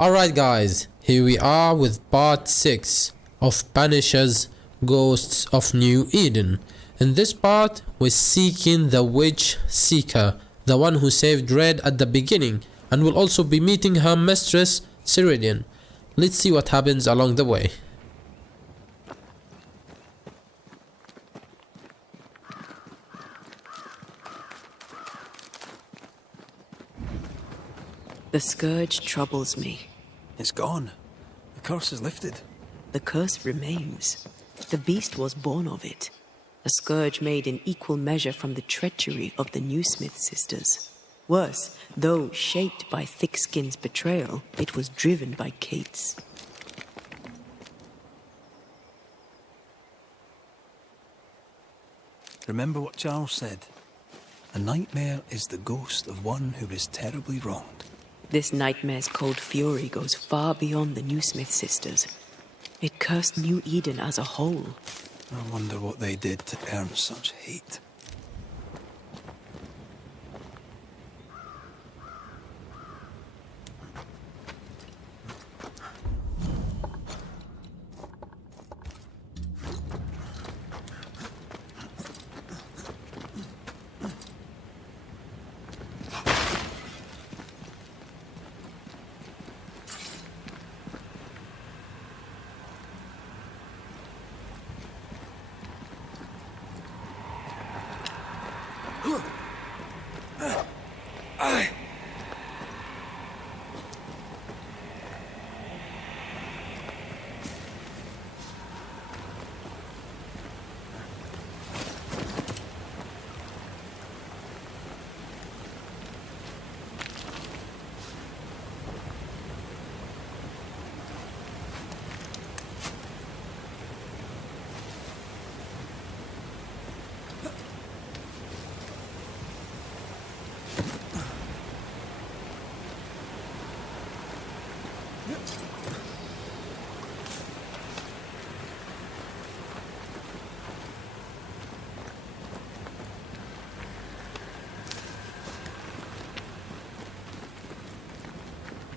Alright guys, here we are with part 6 of Banishers Ghosts of New Eden. In this part, we're seeking the Witch Seeker, the one who saved Red at the beginning, and we'll also be meeting her mistress, Siridean. Let's see what happens along the way. The scourge troubles me. It's gone. The curse is lifted. The curse remains. The beast was born of it. A scourge made in equal measure from the treachery of the New Smith sisters. Worse, though shaped by Thickskin's betrayal, it was driven by Kate's. Remember what Charles said. A nightmare is the ghost of one who is terribly wronged. This nightmare's cold fury goes far beyond the New Smith sisters. It cursed New Eden as a whole. I wonder what they did to earn such hate.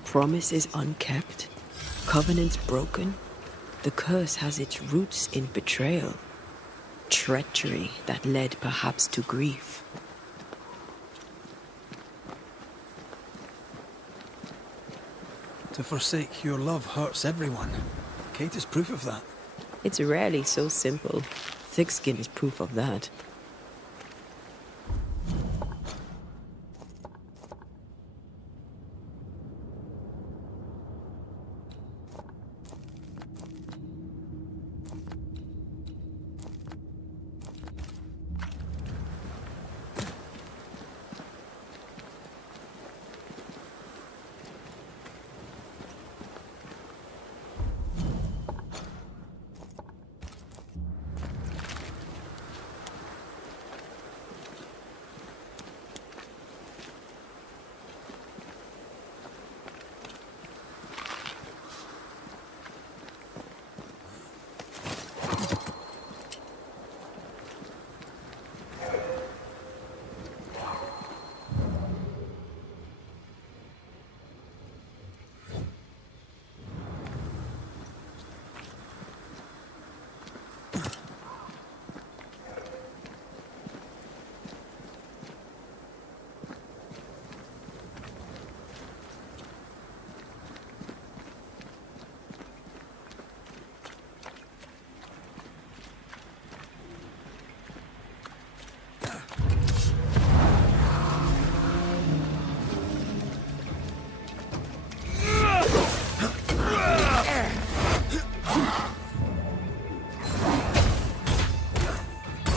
Promises unkept, covenants broken. The curse has its roots in betrayal, treachery that led perhaps to grief. To forsake your love hurts everyone. Kate is proof of that. It's rarely so simple. Thickskin is proof of that.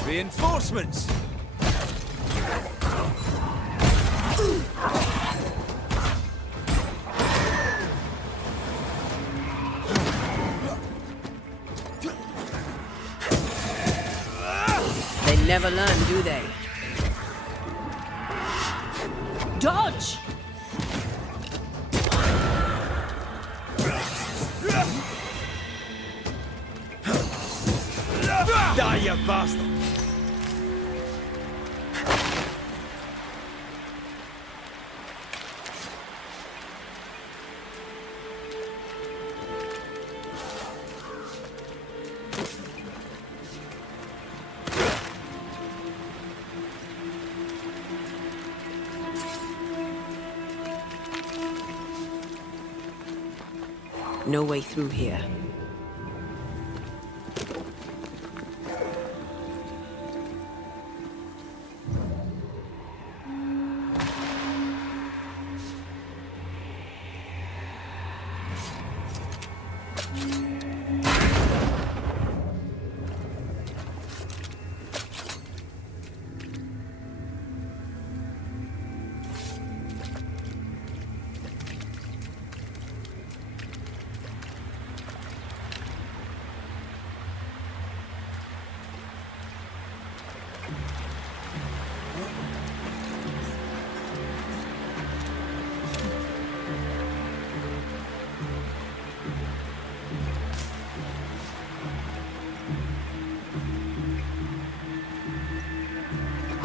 Reinforcements! They never learn, do they? Dodge! Die, you bastard! No way through here.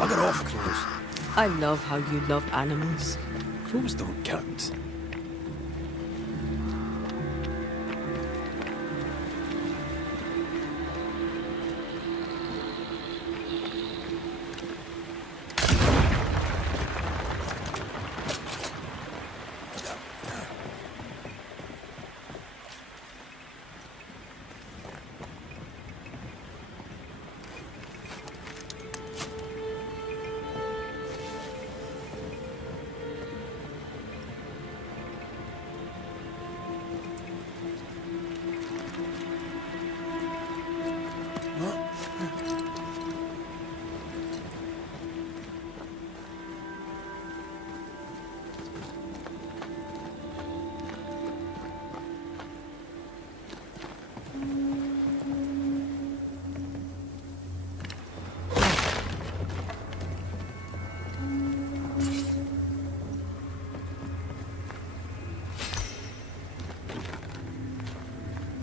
Bugger off, crows. I love how you love animals. Crows don't count.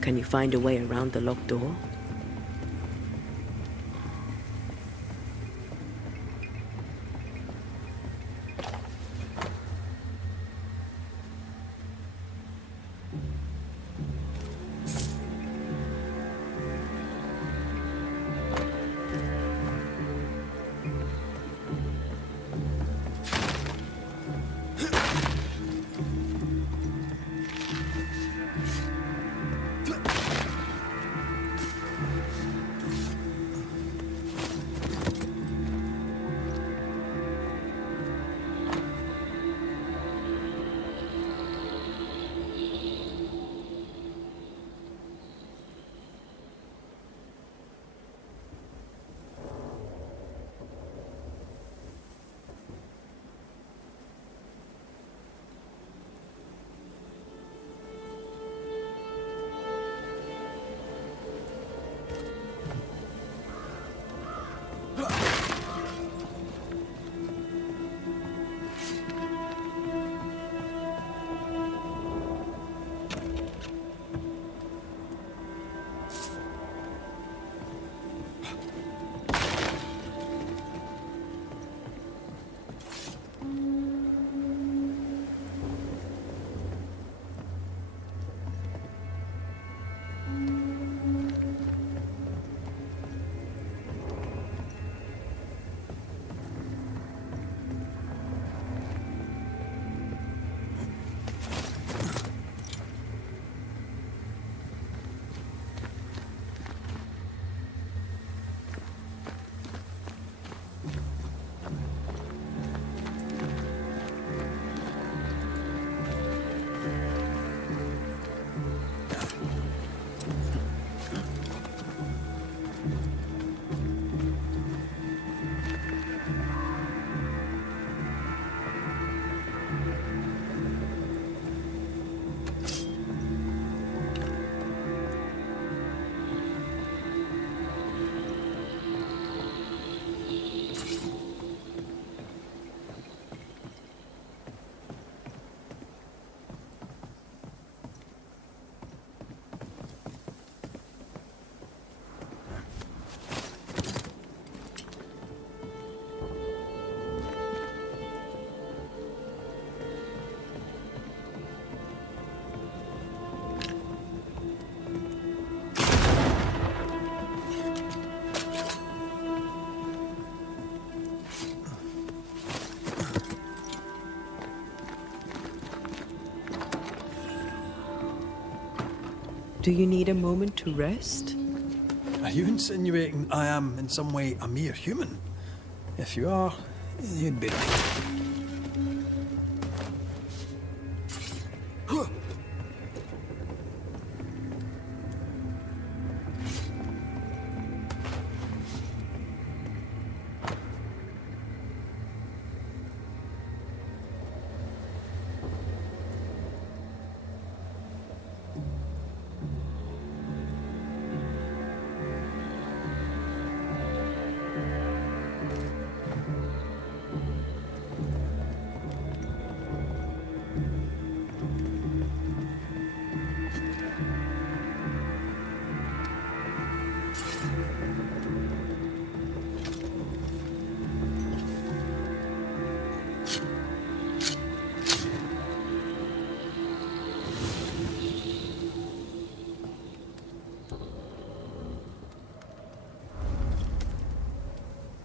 Can you find a way around the locked door? Do you need a moment to rest? Are you insinuating I am in some way a mere human? If you are, you'd be right.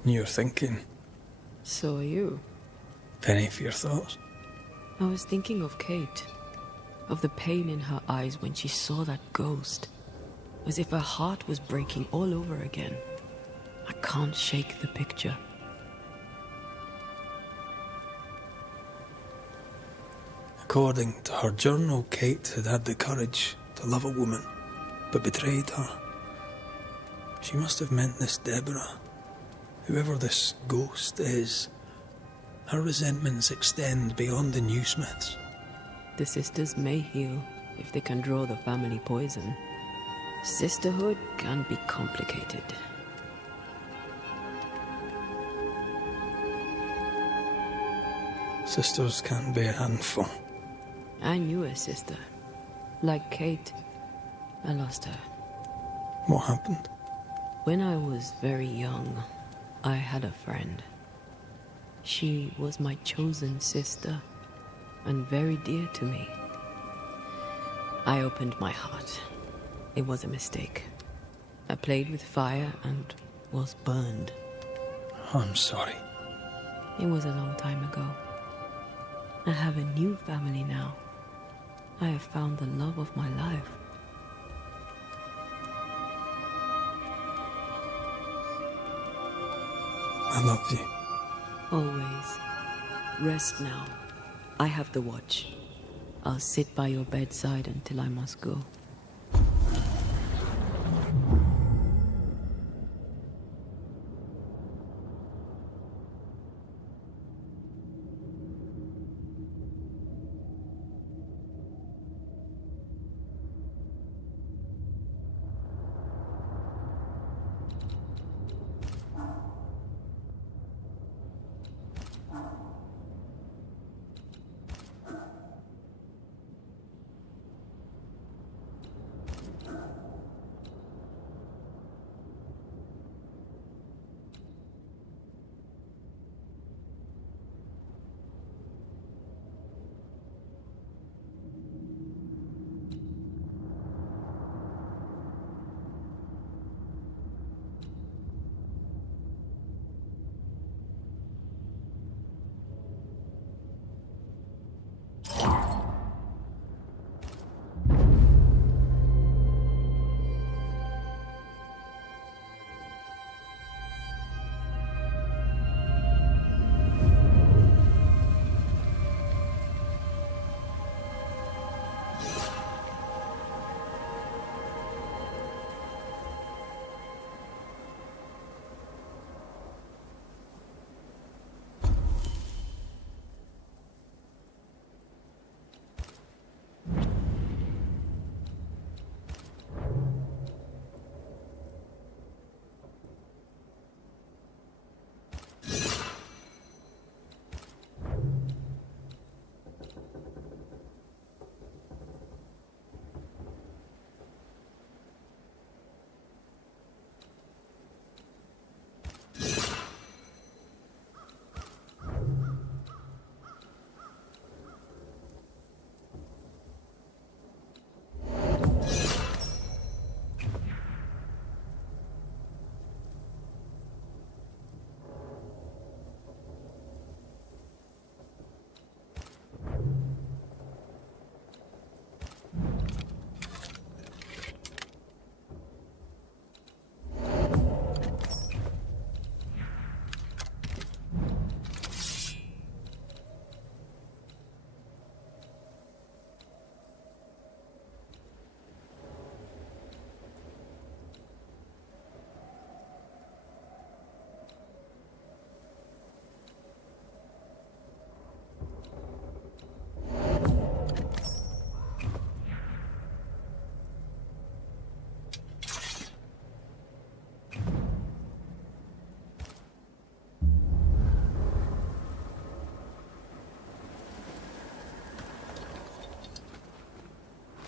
You're thinking. So are you. Penny for your thoughts. I was thinking of Kate. Of the pain in her eyes when she saw that ghost. As if her heart was breaking all over again. I can't shake the picture. According to her journal, Kate had the courage to love a woman, but betrayed her. She must have meant this Deborah. Whoever this ghost is, her resentments extend beyond the new Smiths. The sisters may heal if they can draw the family poison. Sisterhood can be complicated. Sisters can be a handful. I knew a sister. Like Kate, I lost her. What happened? When I was very young, I had a friend. She was my chosen sister, and very dear to me. I opened my heart. It was a mistake. I played with fire and was burned. I'm sorry. It was a long time ago. I have a new family now. I have found the love of my life. I love you. Always. Rest now. I have the watch. I'll sit by your bedside until I must go.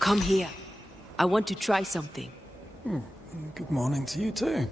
Come here. I want to try something. Good morning to you too.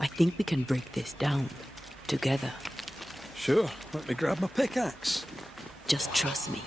I think we can break this down together. Sure, let me grab my pickaxe. Just trust me.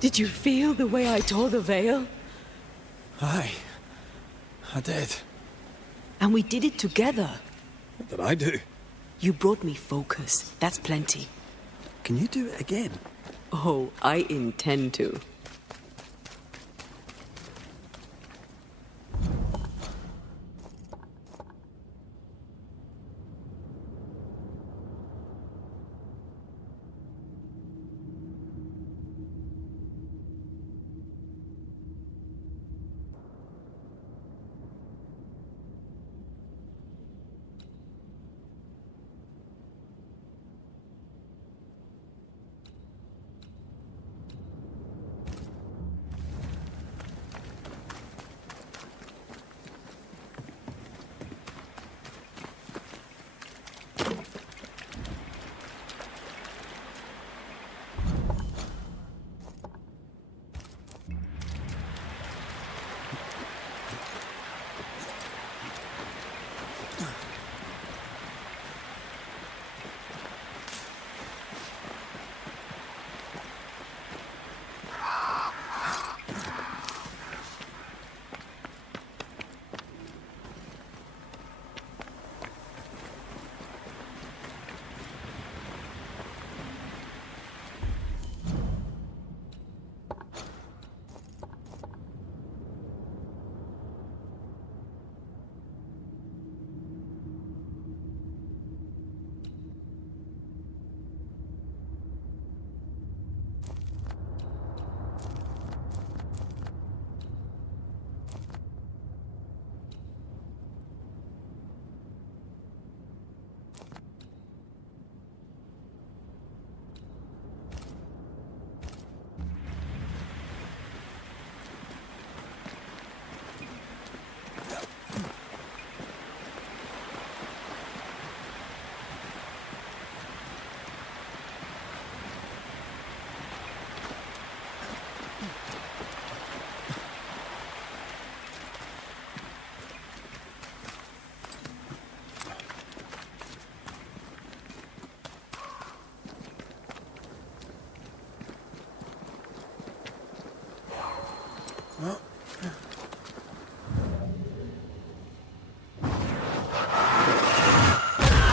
Did you feel the way I tore the veil? Aye, I did. And we did it together. What did I do? You brought me focus. That's plenty. Can you do it again? Oh, I intend to.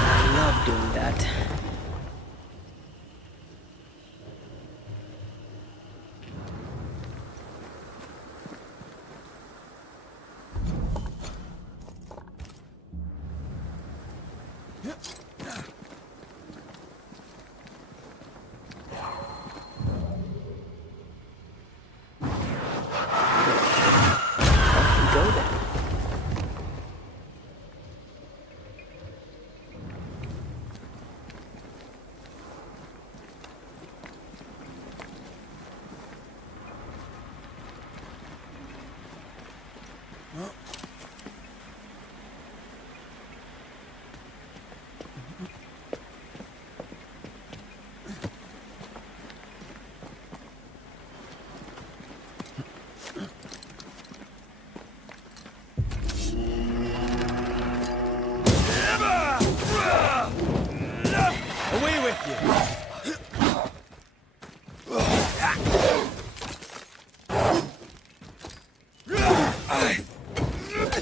I love doing that.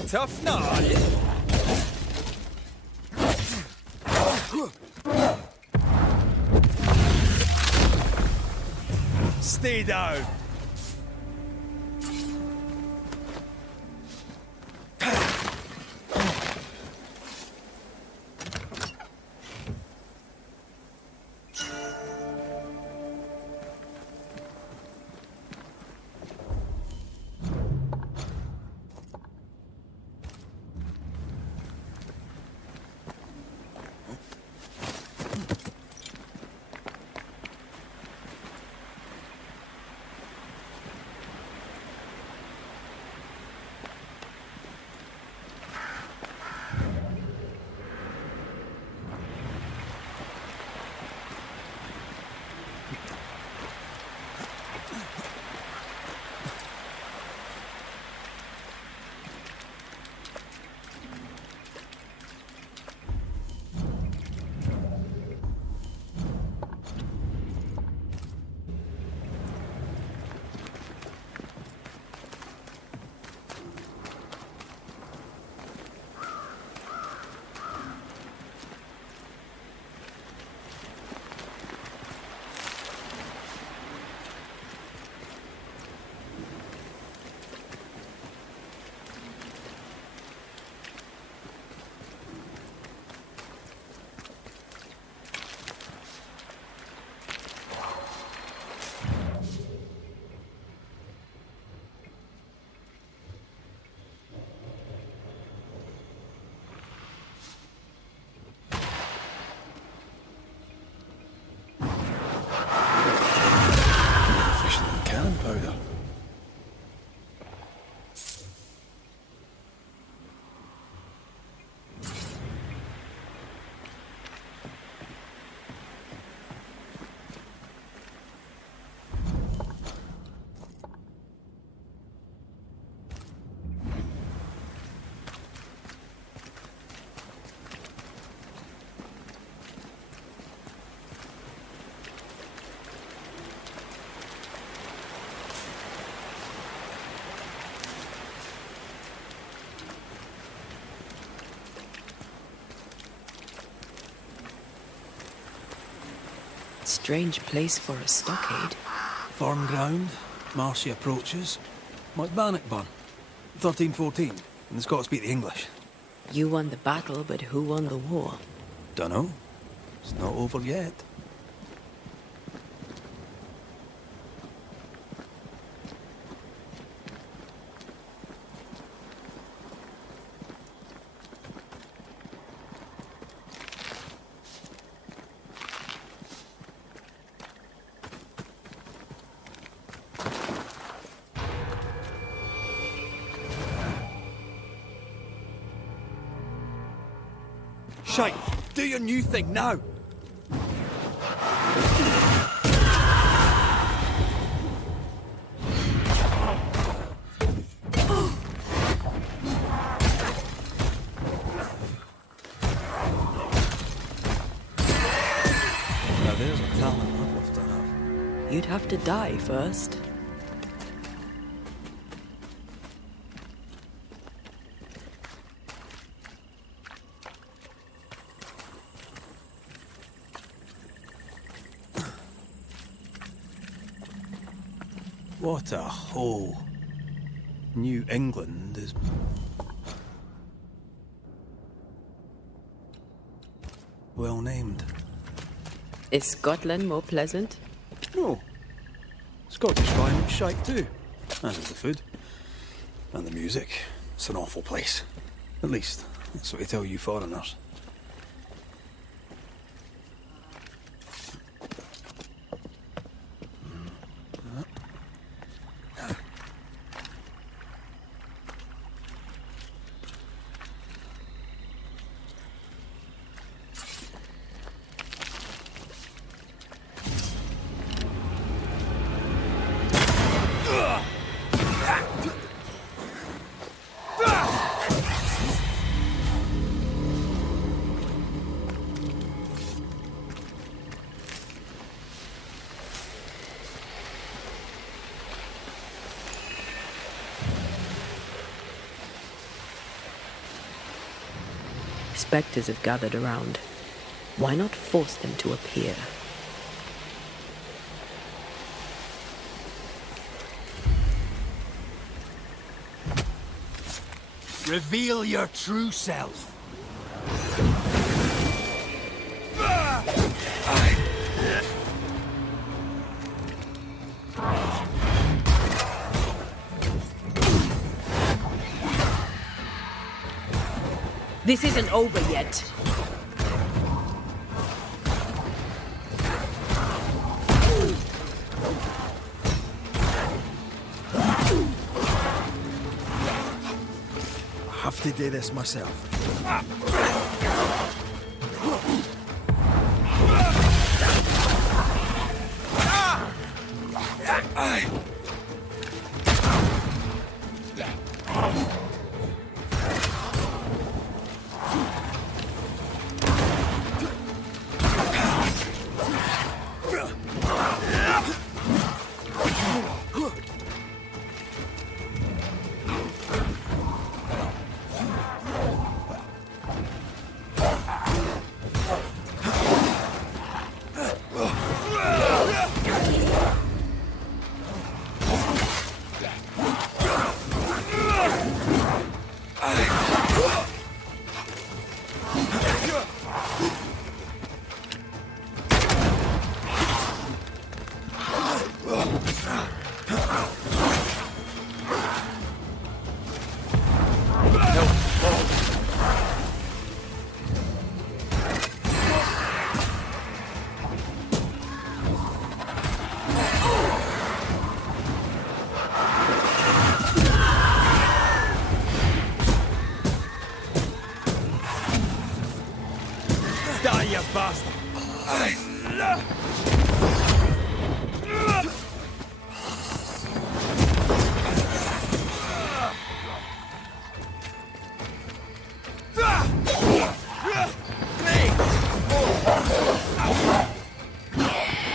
tough nut. Stay down. Strange place for a stockade. Farm ground, marshy approaches. Like Bannockburn, 1314, and the Scots beat the English. You won the battle, but who won the war? Dunno. It's not over yet. Shite, do your new thing now. Now there's a talent I'd love to have. You'd have to die first. What a hole. New England is... well named. Is Scotland more pleasant? No. Scottish climate's shite too. And is the food. And the music. It's an awful place. At least, that's what they tell you foreigners. Spectres have gathered around. Why not force them to appear? Reveal your true self. This isn't over yet. I have to do this myself. Die, you bastard!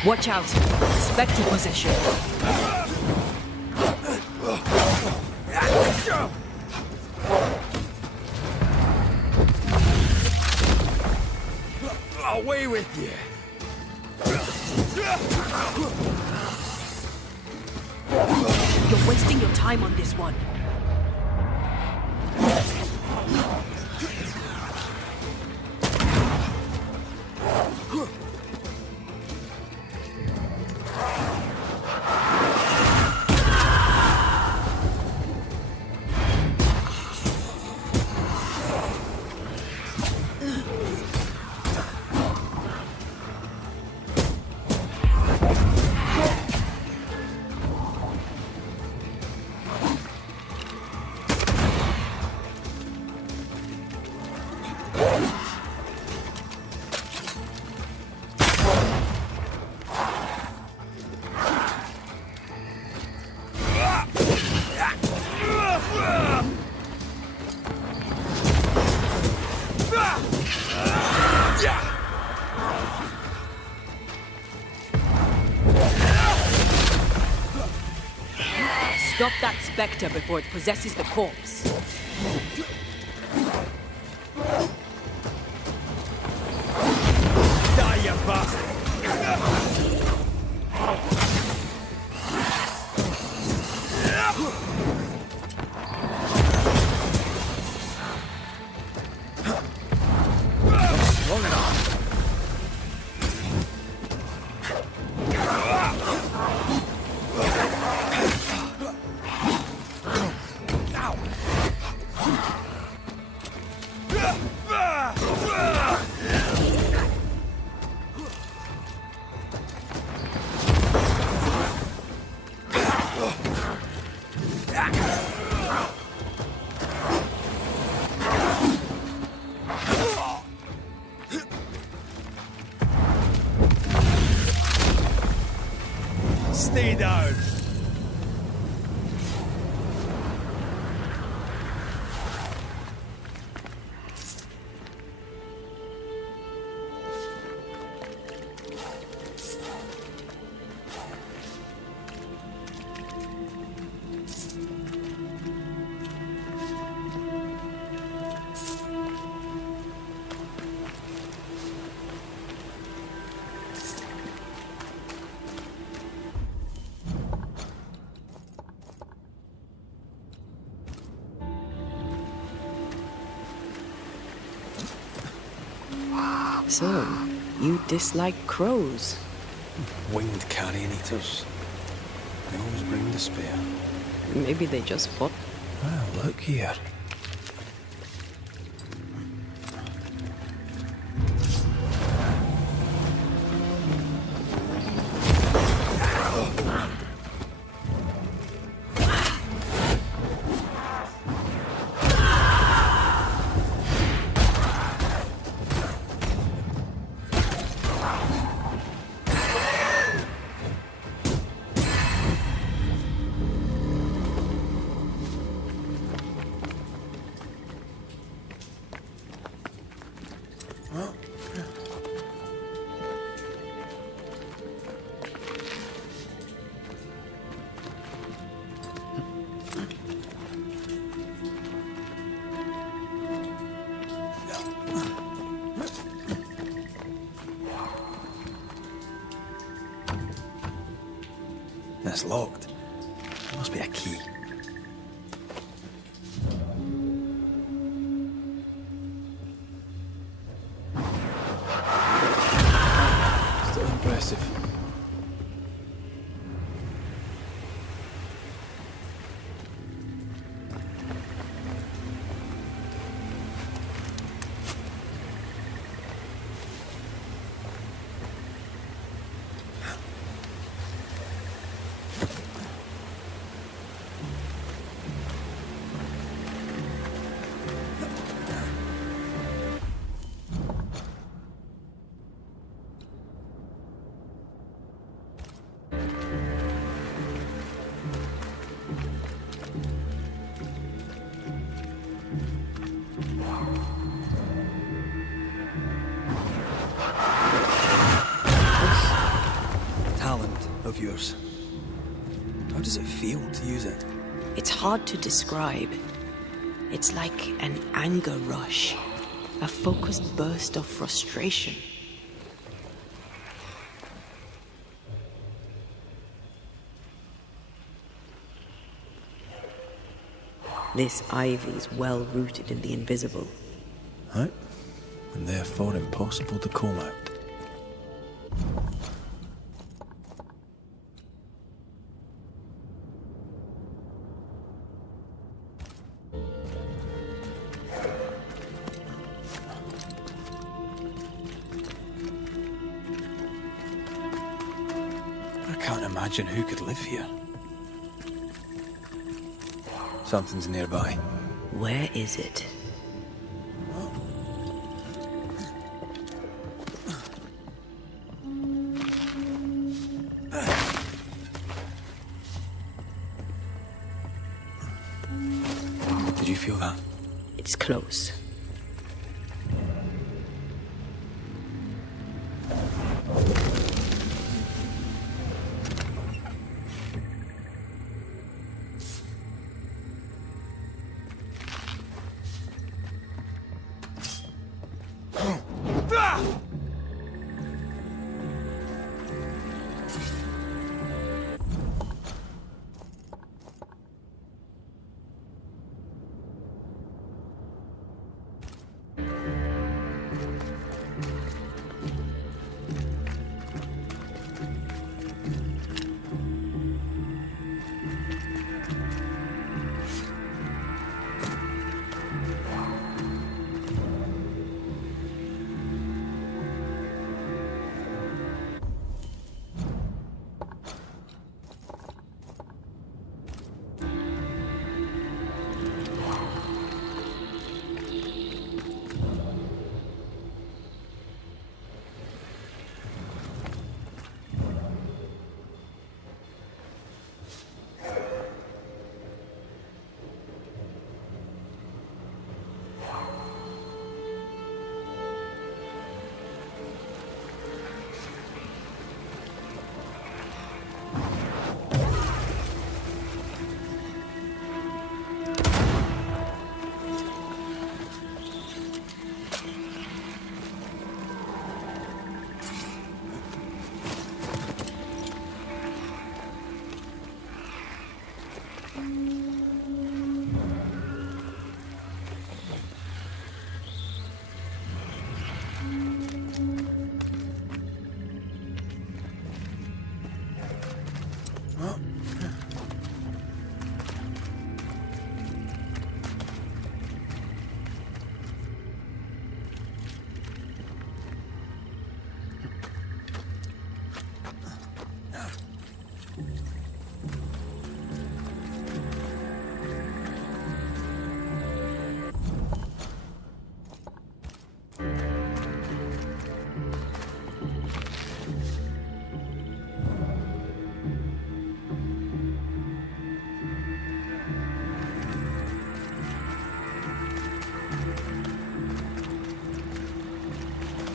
Watch out! Spectre possession. Away with you! You're wasting your time on this one. Stop that spectre before it possesses the corpse. Die, you bastard! Long enough. Stay down. So, you dislike crows? Winged carrion eaters. They always bring despair. Maybe they just fought. Well, look here. It's locked. There must be a key. Still impressive. Of yours. How does it feel to use it? It's hard to describe. It's like an anger rush, a focused burst of frustration. This ivy's well rooted in the invisible. Right? And therefore impossible to comb out. I can't imagine who could live here. Something's nearby. Where is it? Did you feel that? It's close.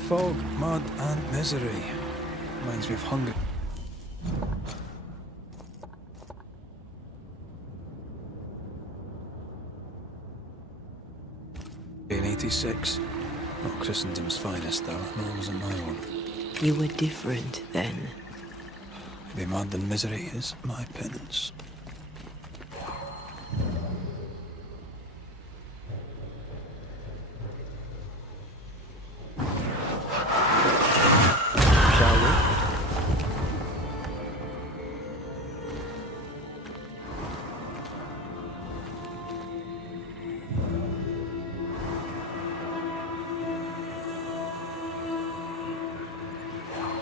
fog, mud, and misery. Reminds me of hunger. In 86. Not Christendom's finest, though, nor was it my own. You were different then. Maybe mud and misery is my penance. Shall we?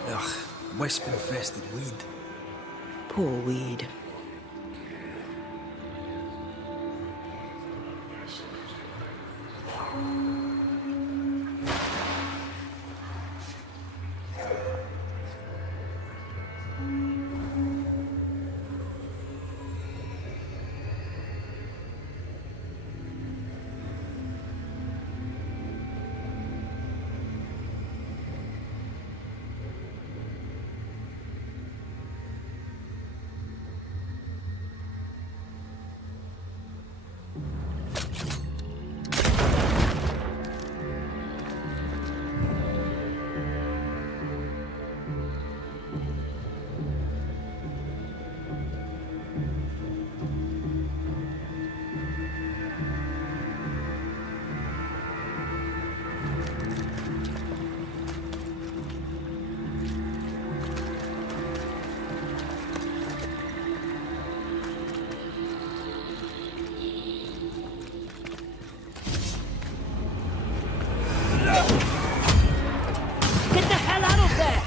Ugh, wisp-infested weed. Poor weed. Get the hell out of there!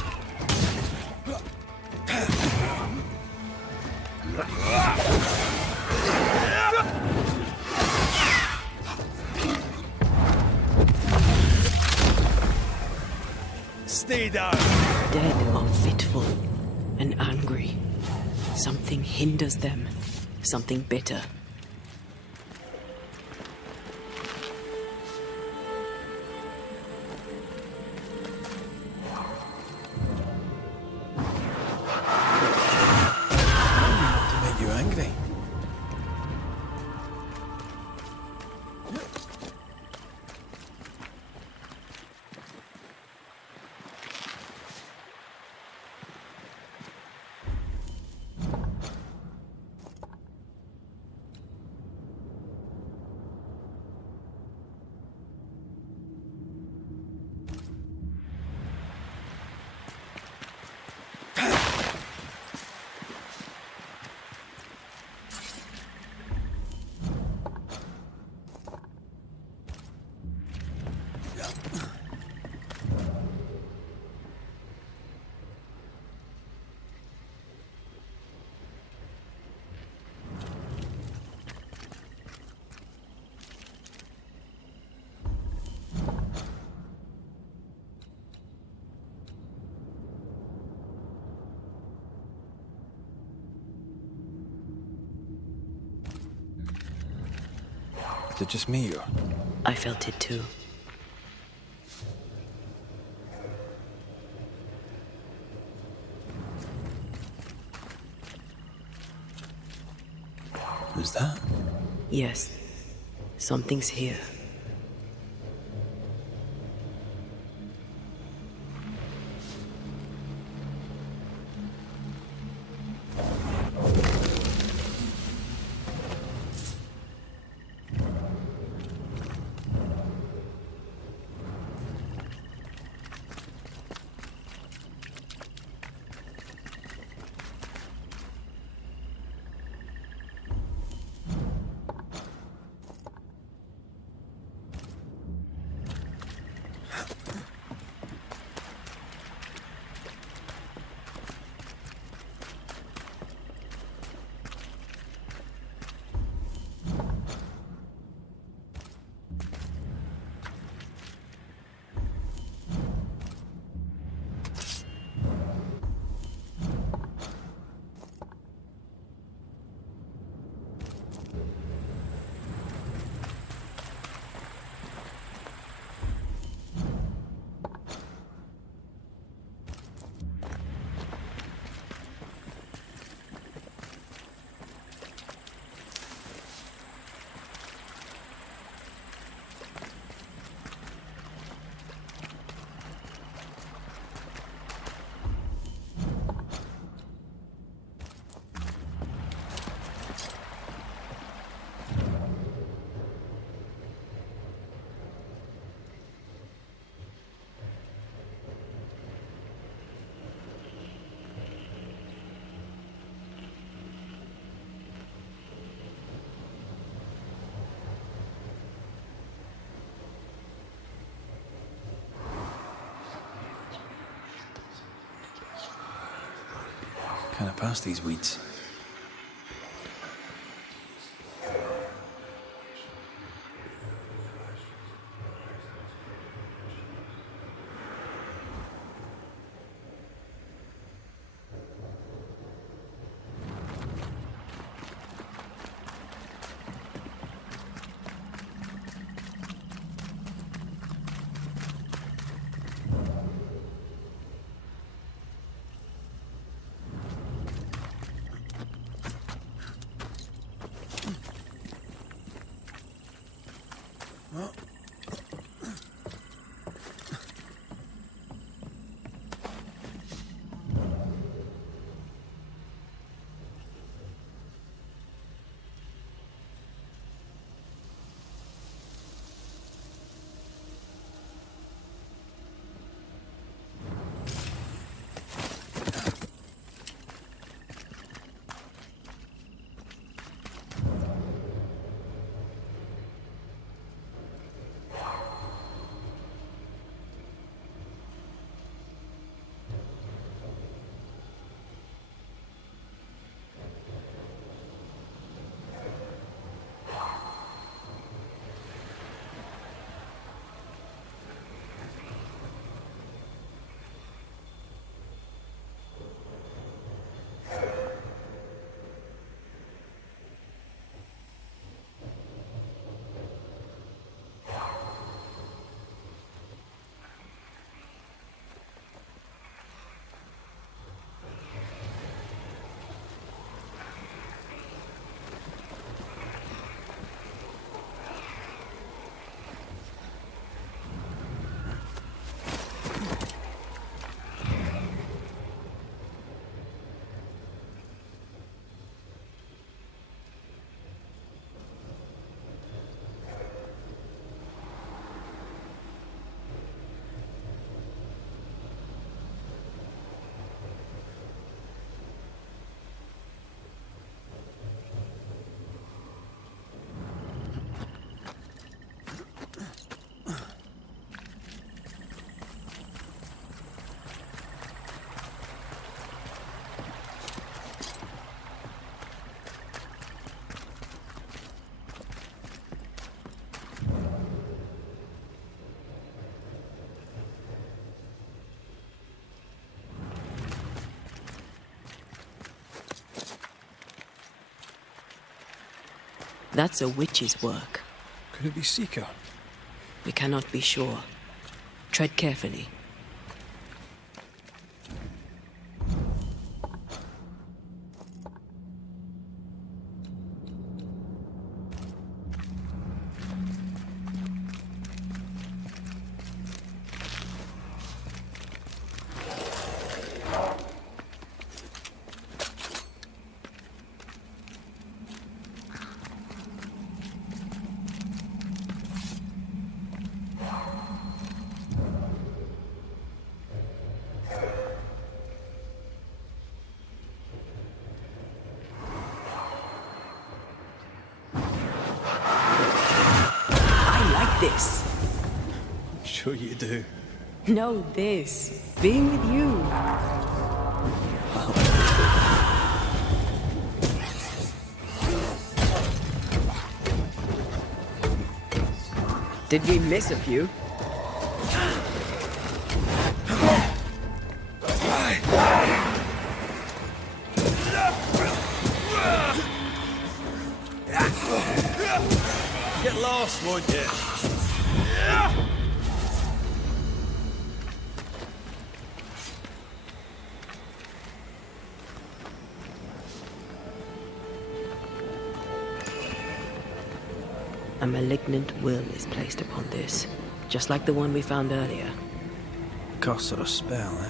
Stay down. Dead are fitful and angry. Something hinders them. Something bitter. To make you angry. Is it just me or? I felt it too. Who's that? Yes. Something's here. Kinda past these weeds. That's a witch's work. Could it be Seeker? We cannot be sure. Tread carefully. This. Sure you do. No, this. Being with you. Did we miss a few? Get lost, won't you? A malignant will is placed upon this, just like the one we found earlier. Curse or a spell, eh?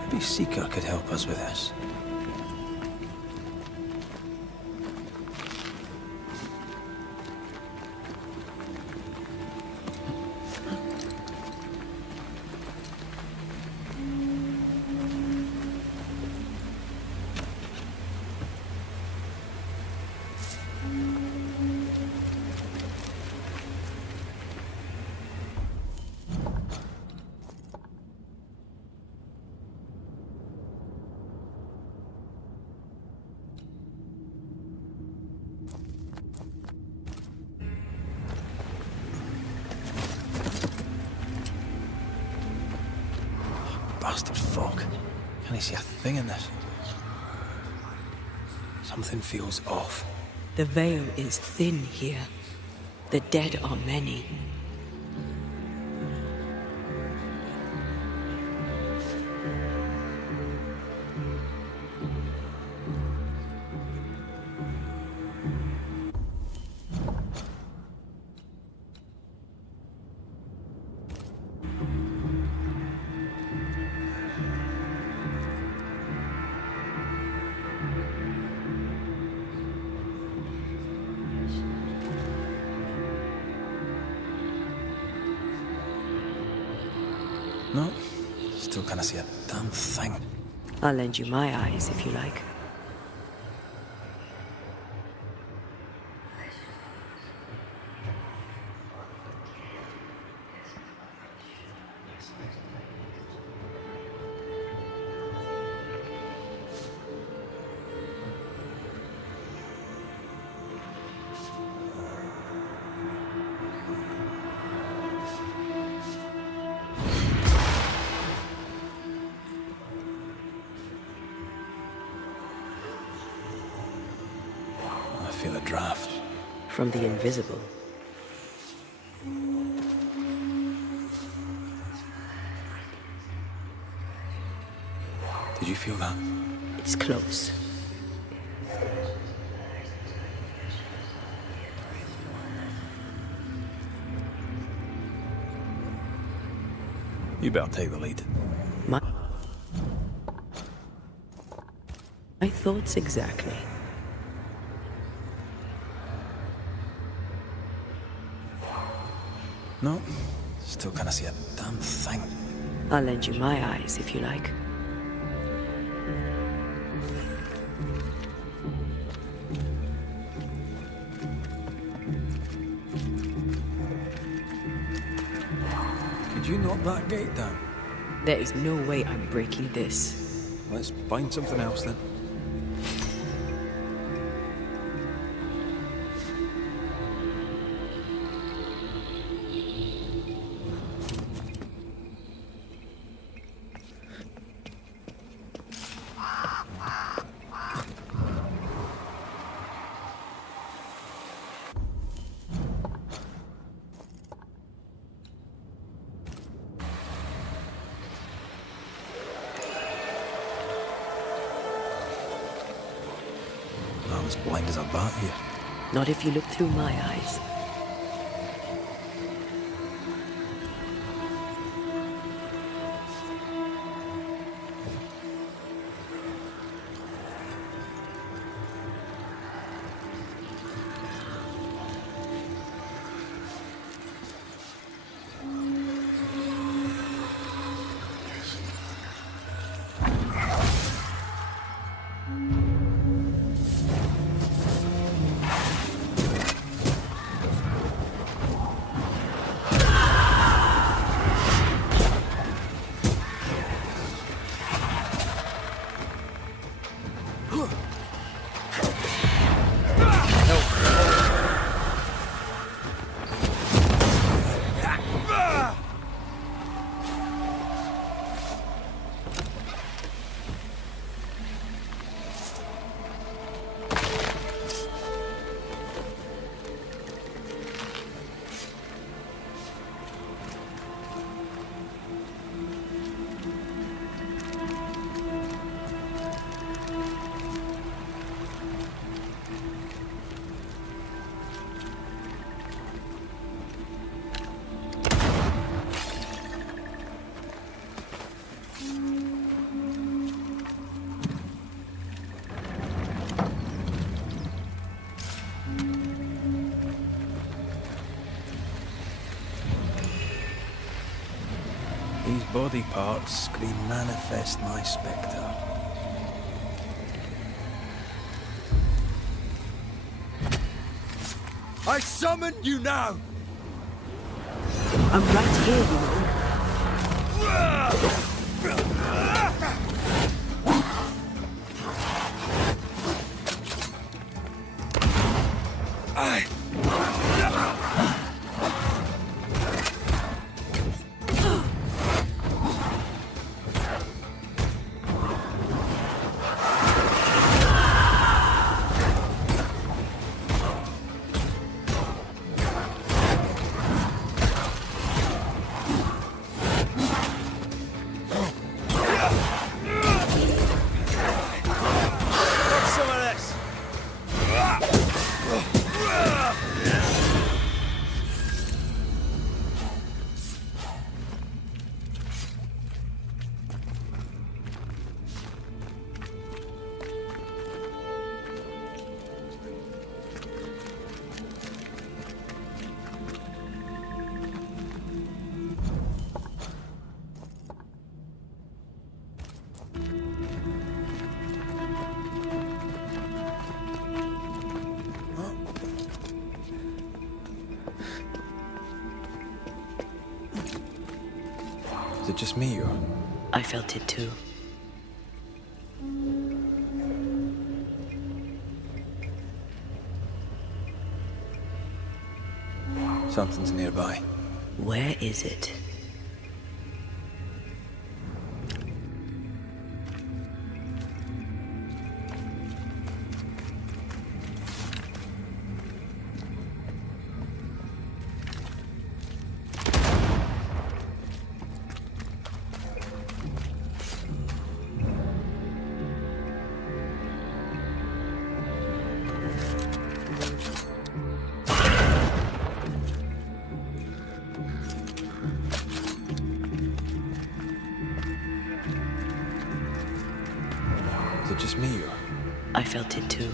Maybe Seeker could help us with this. bastard fog. Can he see a thing in this? Something feels off. The veil is thin here. The dead are many. No, still can't see a damn thing. I'll lend you my eyes if you like. I feel a draft. From the invisible. Did you feel that? It's close. You better take the lead. My thoughts exactly. No, still can't see a damn thing. I'll lend you my eyes if you like. Could you knock that gate down? There is no way I'm breaking this. Let's find something else then. I'm as blind as a bat here. Not if you look through my eyes. These body parts scream manifest my spectre. I summon you now! I'm right here, you know. it just me or... I felt it too. Something's nearby. Where is it? Is it just me or... I felt it too.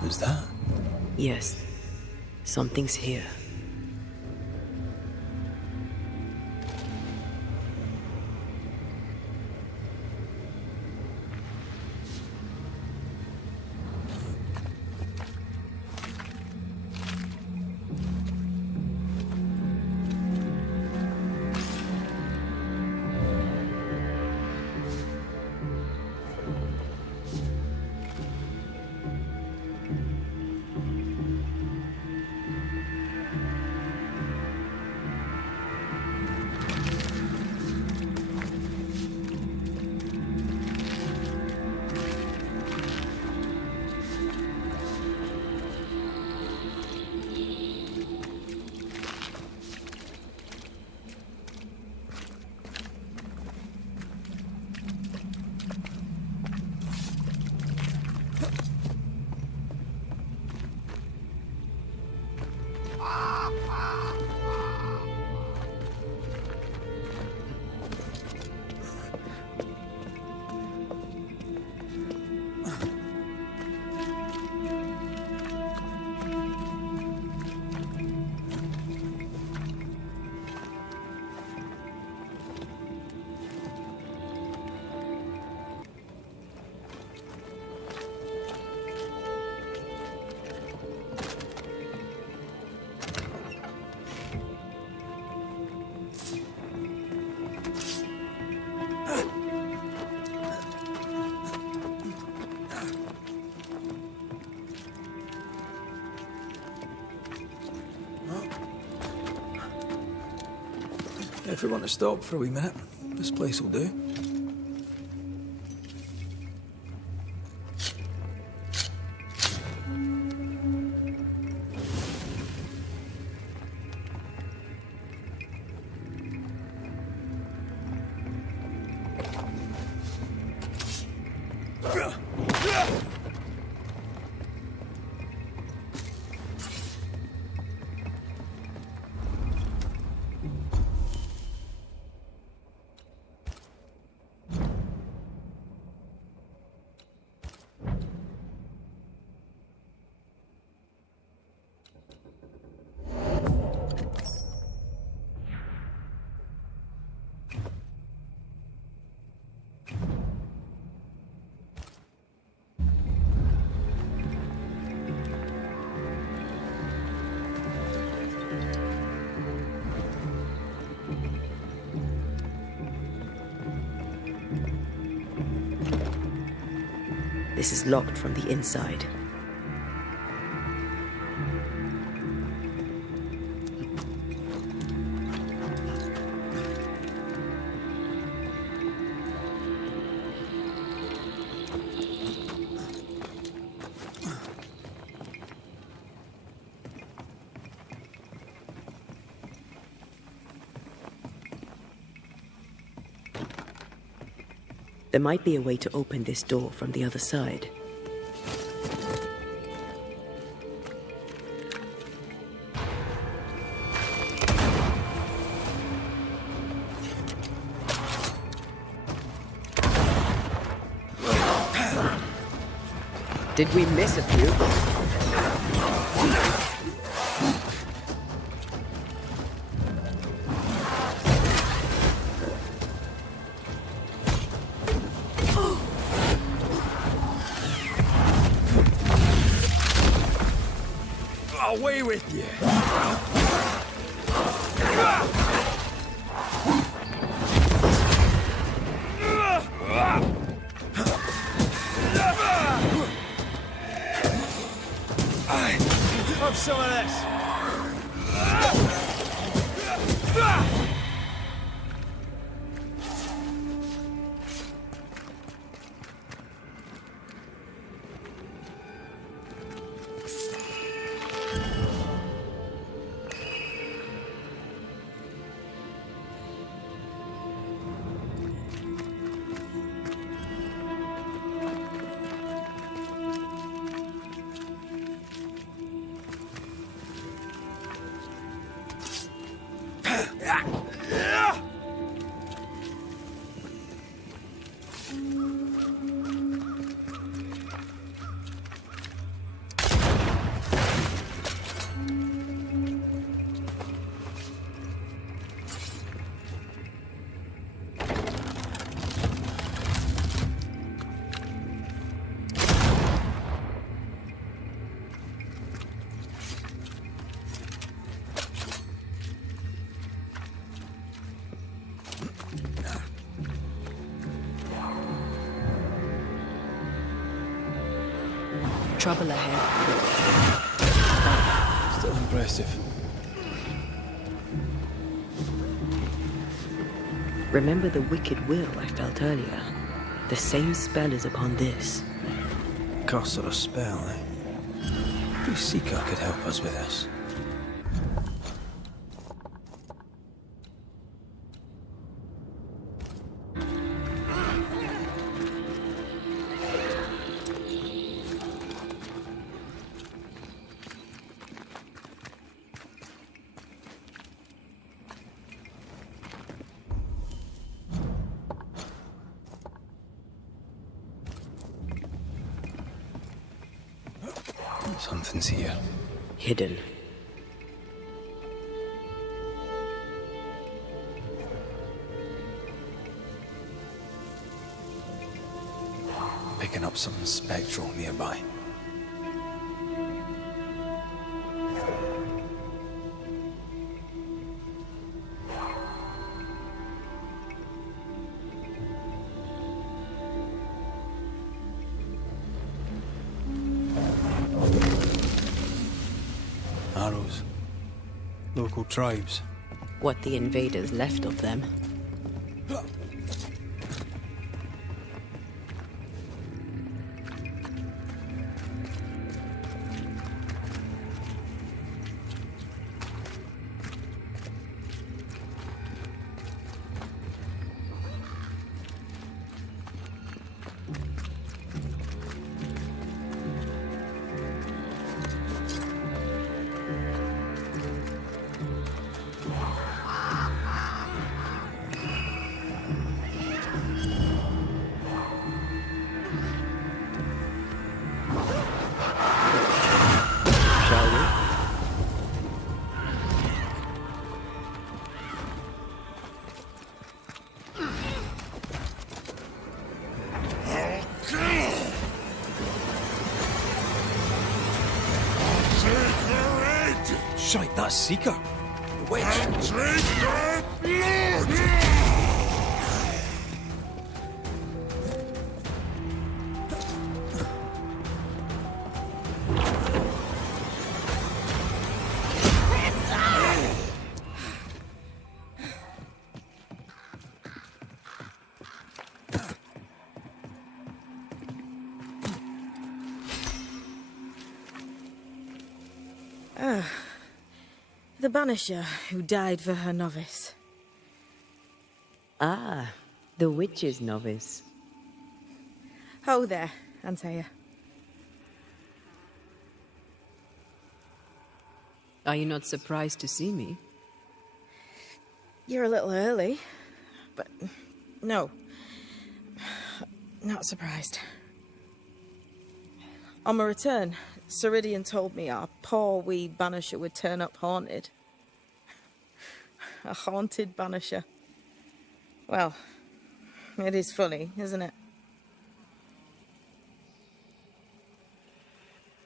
Who's that? Yes. Something's here. If we want to stop for a wee minute, this place will do. This is locked from the inside. There might be a way to open this door from the other side. Did we miss a few? Away with you! Have some of this! Trouble ahead. Still impressive. Remember the wicked will I felt earlier? The same spell is upon this. Curse or a spell, eh? Maybe Seeker could help us with this. Something's here. Hidden. Picking up something spectral nearby. Arrows. Local tribes. What the invaders left of them. Shite, that's Seeker. The witch. Drink her blood! The Banisher who died for her novice. Ah, the witch's novice. Oh, there, Antea. Are you not surprised to see me? You're a little early, but no, not surprised. On my return, Siridean told me our poor wee Banisher would turn up haunted. A haunted Banisher. Well, it is funny, isn't it?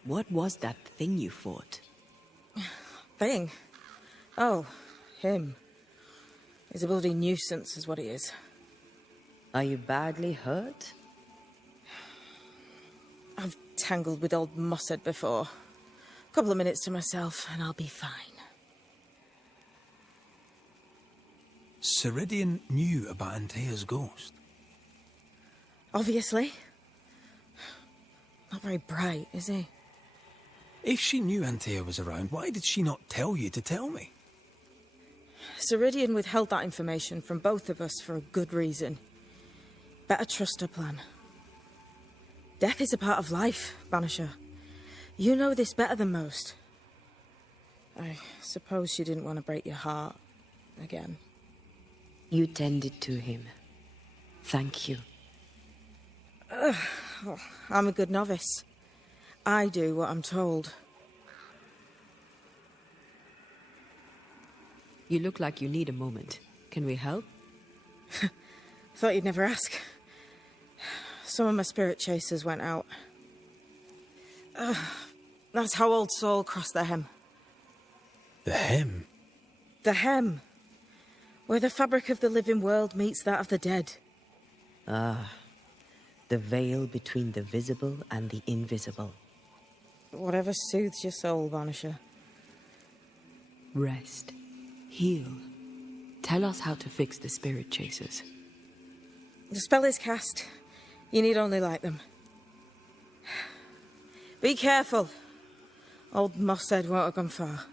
What was that thing you fought? Thing? Oh, him. He's a bloody nuisance, is what he is. Are you badly hurt? I've tangled with old Mossad before. A couple of minutes to myself, and I'll be fine. Siridean knew about Antea's ghost. Obviously. Not very bright, is he? If she knew Antea was around, why did she not tell you to tell me? Siridean withheld that information from both of us for a good reason. Better trust her plan. Death is a part of life, Banisher. You know this better than most. I suppose she didn't want to break your heart again. You tended to him. Thank you. I'm a good novice. I do what I'm told. You look like you need a moment. Can we help? Thought you'd never ask. Some of my spirit chasers went out. That's how old Saul crossed the hem. The hem? The hem. Where the fabric of the living world meets that of the dead. Ah, the veil between the visible and the invisible. Whatever soothes your soul, Banisher. Rest. Heal. Tell us how to fix the spirit chasers. The spell is cast. You need only light them. Be careful. Old Mossad won't have gone far.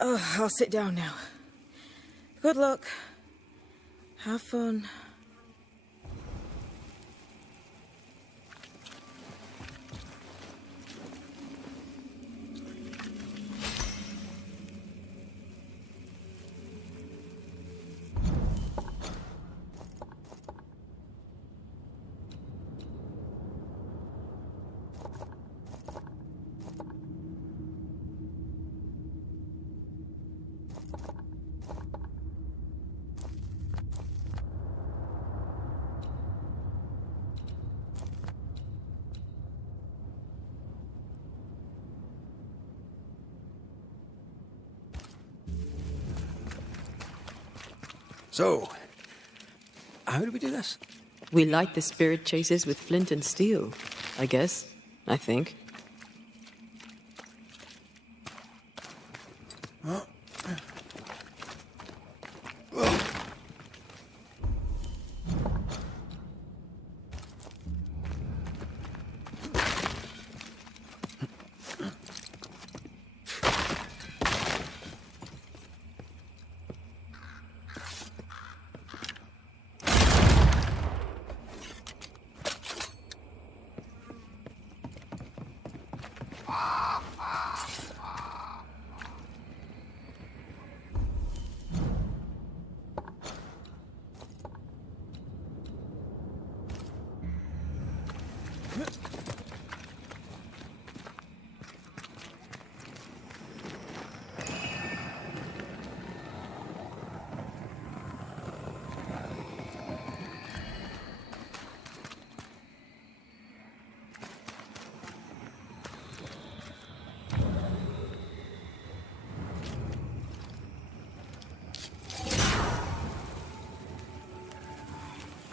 Oh, I'll sit down now. Good luck. Have fun. So, how do we do this? We light the spirit chasers with flint and steel, I guess. I think.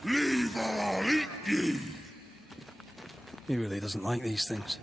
Leave or I'll eat ye! He really doesn't like these things.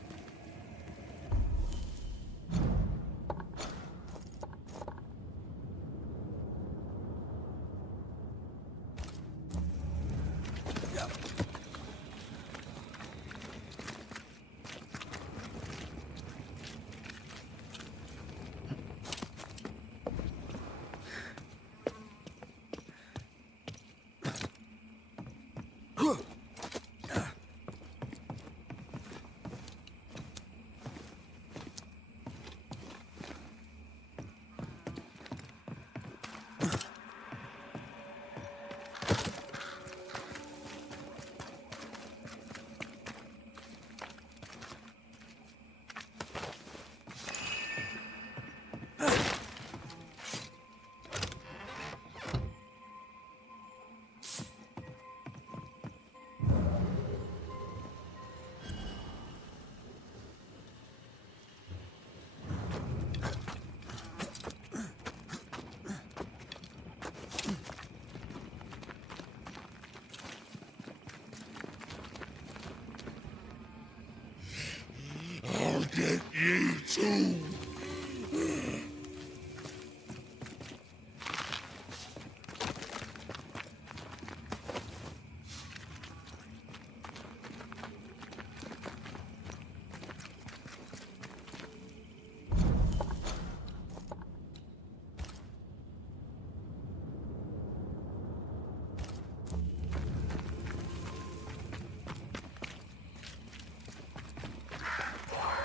too.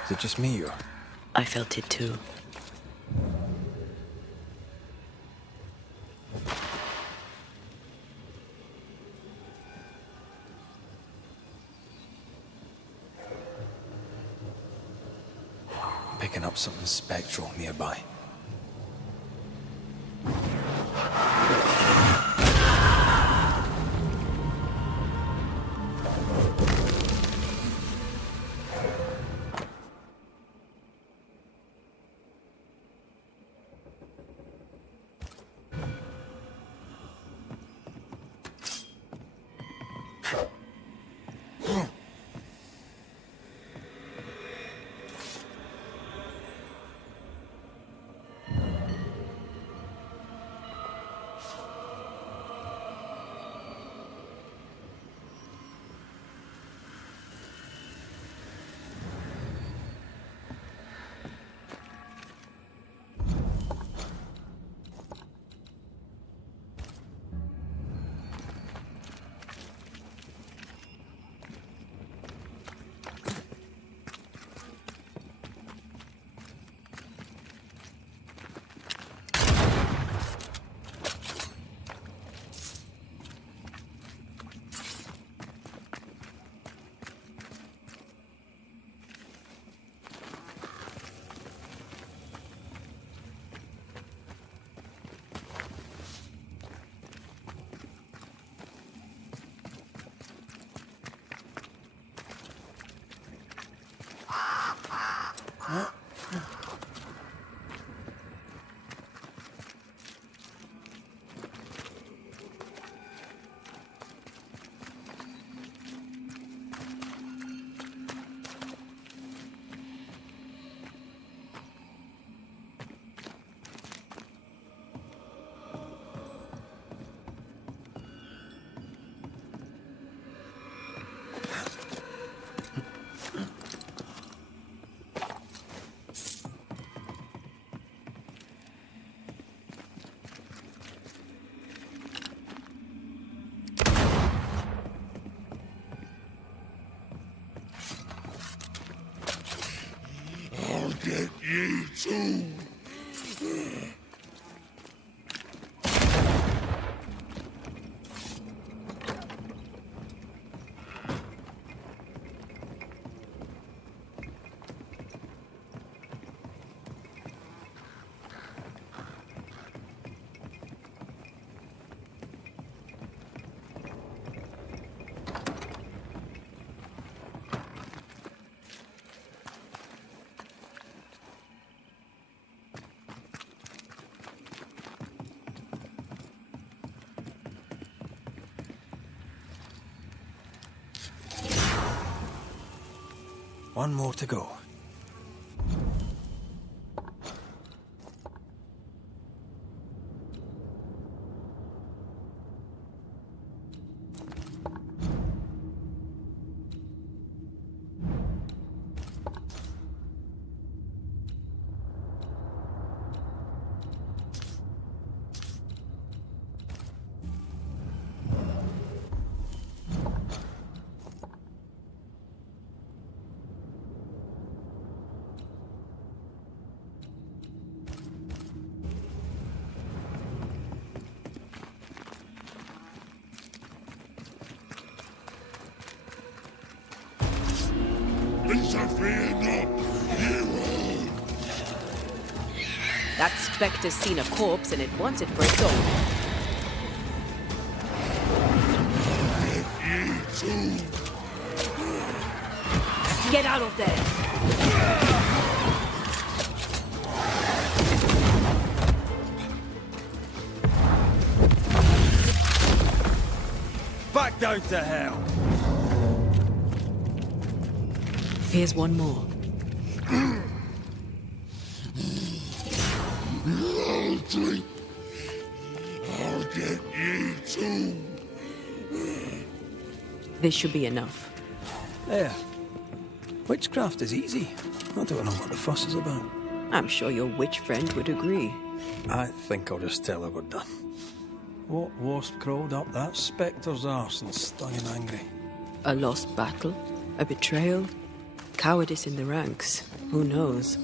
Is it just me or? I felt it too. Picking up something spectral nearby. I'll get you too. One more to go. Fear not, hero. That spectre's seen a corpse and it wants it for its own. Get ye too. Get out of there! Back down to hell! Here's one more. drink. I'll get you too. This should be enough. There. Witchcraft is easy. I don't know what the fuss is about. I'm sure your witch friend would agree. I think I'll just tell her we're done. What wasp crawled up that spectre's arse and stung him angry? A lost battle? A betrayal? Cowardice in the ranks? Who knows?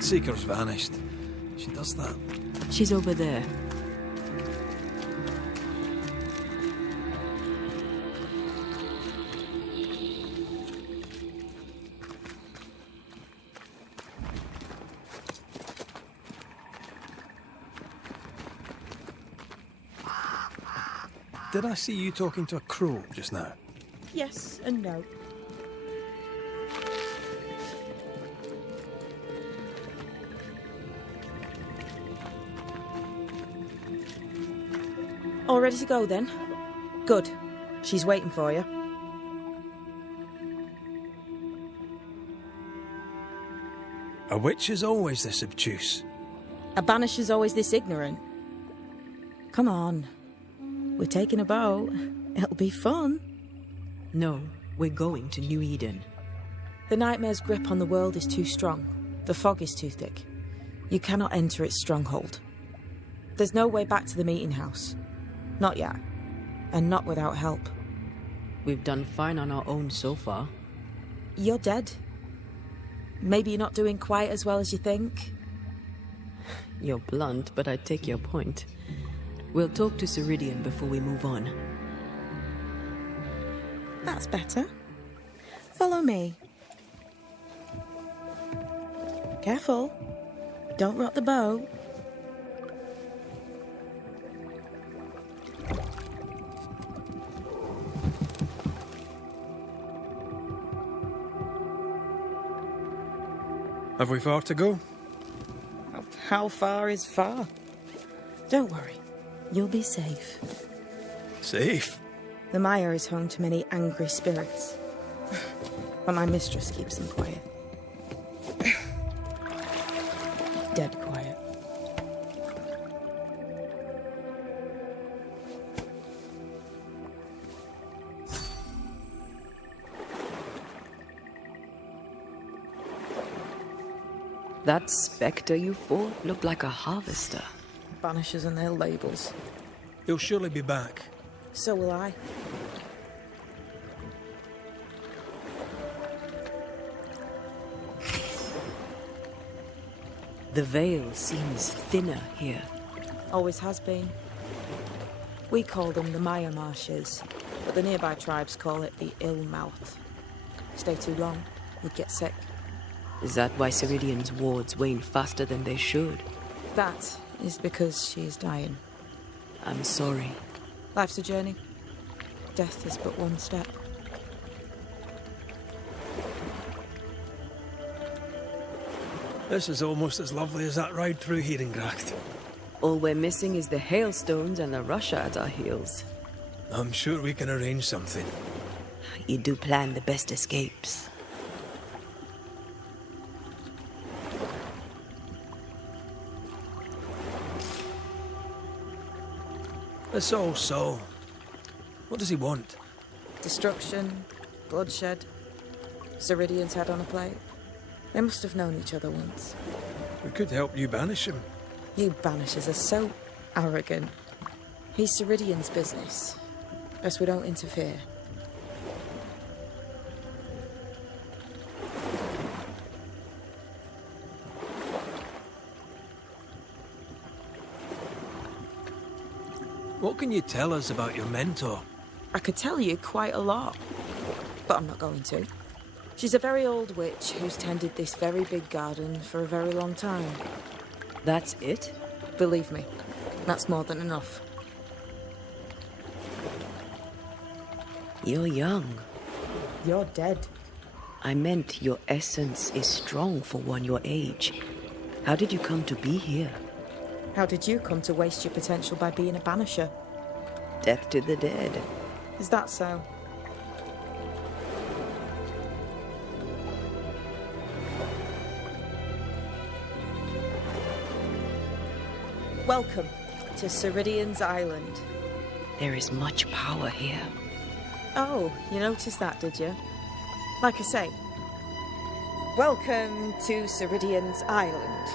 Seeker's vanished. She does that. She's over there. Did I see you talking to a crow just now? Yes and no. All ready to go then? Good. She's waiting for you. A witch is always this obtuse. A banisher's always this ignorant. Come on. We're taking a boat. It'll be fun. No, we're going to New Eden. The nightmare's grip on the world is too strong. The fog is too thick. You cannot enter its stronghold. There's no way back to the meeting house. Not yet. And not without help. We've done fine on our own so far. You're dead. Maybe you're not doing quite as well as you think. You're blunt, but I take your point. We'll talk to Siridean before we move on. That's better. Follow me. Careful. Don't rock the boat. Have we far to go? How far is far? Don't worry. You'll be safe. Safe? The mire is home to many angry spirits. But my mistress keeps them quiet. Dead quiet. That spectre you fought looked like a harvester. Banishers and their labels. He'll surely be back. So will I. The veil seems thinner here. Always has been. We call them the Maya Marshes, but the nearby tribes call it the Ill Mouth. Stay too long, you'd get sick. Is that why Siridean's wards wane faster than they should? That is because she is dying. I'm sorry. Life's a journey. Death is but one step. This is almost as lovely as that ride through Herengracht. All we're missing is the hailstones and the Russia at our heels. I'm sure we can arrange something. You do plan the best escapes. It's all so. What does he want? Destruction, bloodshed, Siridean's head on a plate. They must have known each other once. We could help you banish him. You banishers are so arrogant. He's Siridean's business. Best we don't interfere. What can you tell us about your mentor? I could tell you quite a lot, but I'm not going to. She's a very old witch who's tended this very big garden for a very long time. That's it? Believe me, that's more than enough. You're young. You're dead. I meant your essence is strong for one your age. How did you come to be here? How did you come to waste your potential by being a banisher? Death to the dead. Is that so? Welcome to Siridean's Island. There is much power here. Oh, you noticed that, did you? Like I say, welcome to Siridean's Island.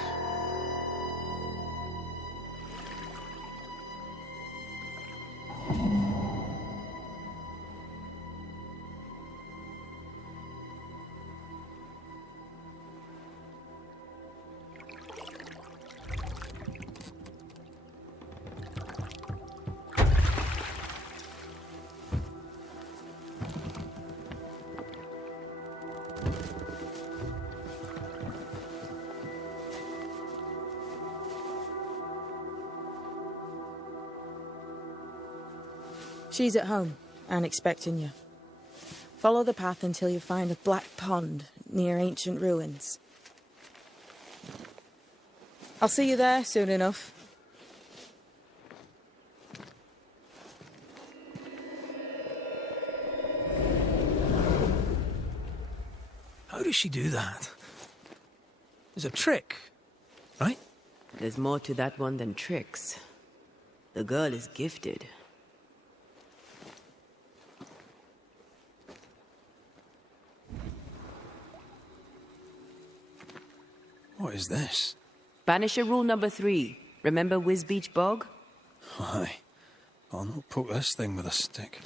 She's at home and expecting you. Follow the path until you find a black pond near ancient ruins. I'll see you there soon enough. How does she do that? It's a trick, right? There's more to that one than tricks. The girl is gifted. What is this? Banisher rule number 3. Remember Wisbeach Bog? Aye. I'll not poke this thing with a stick.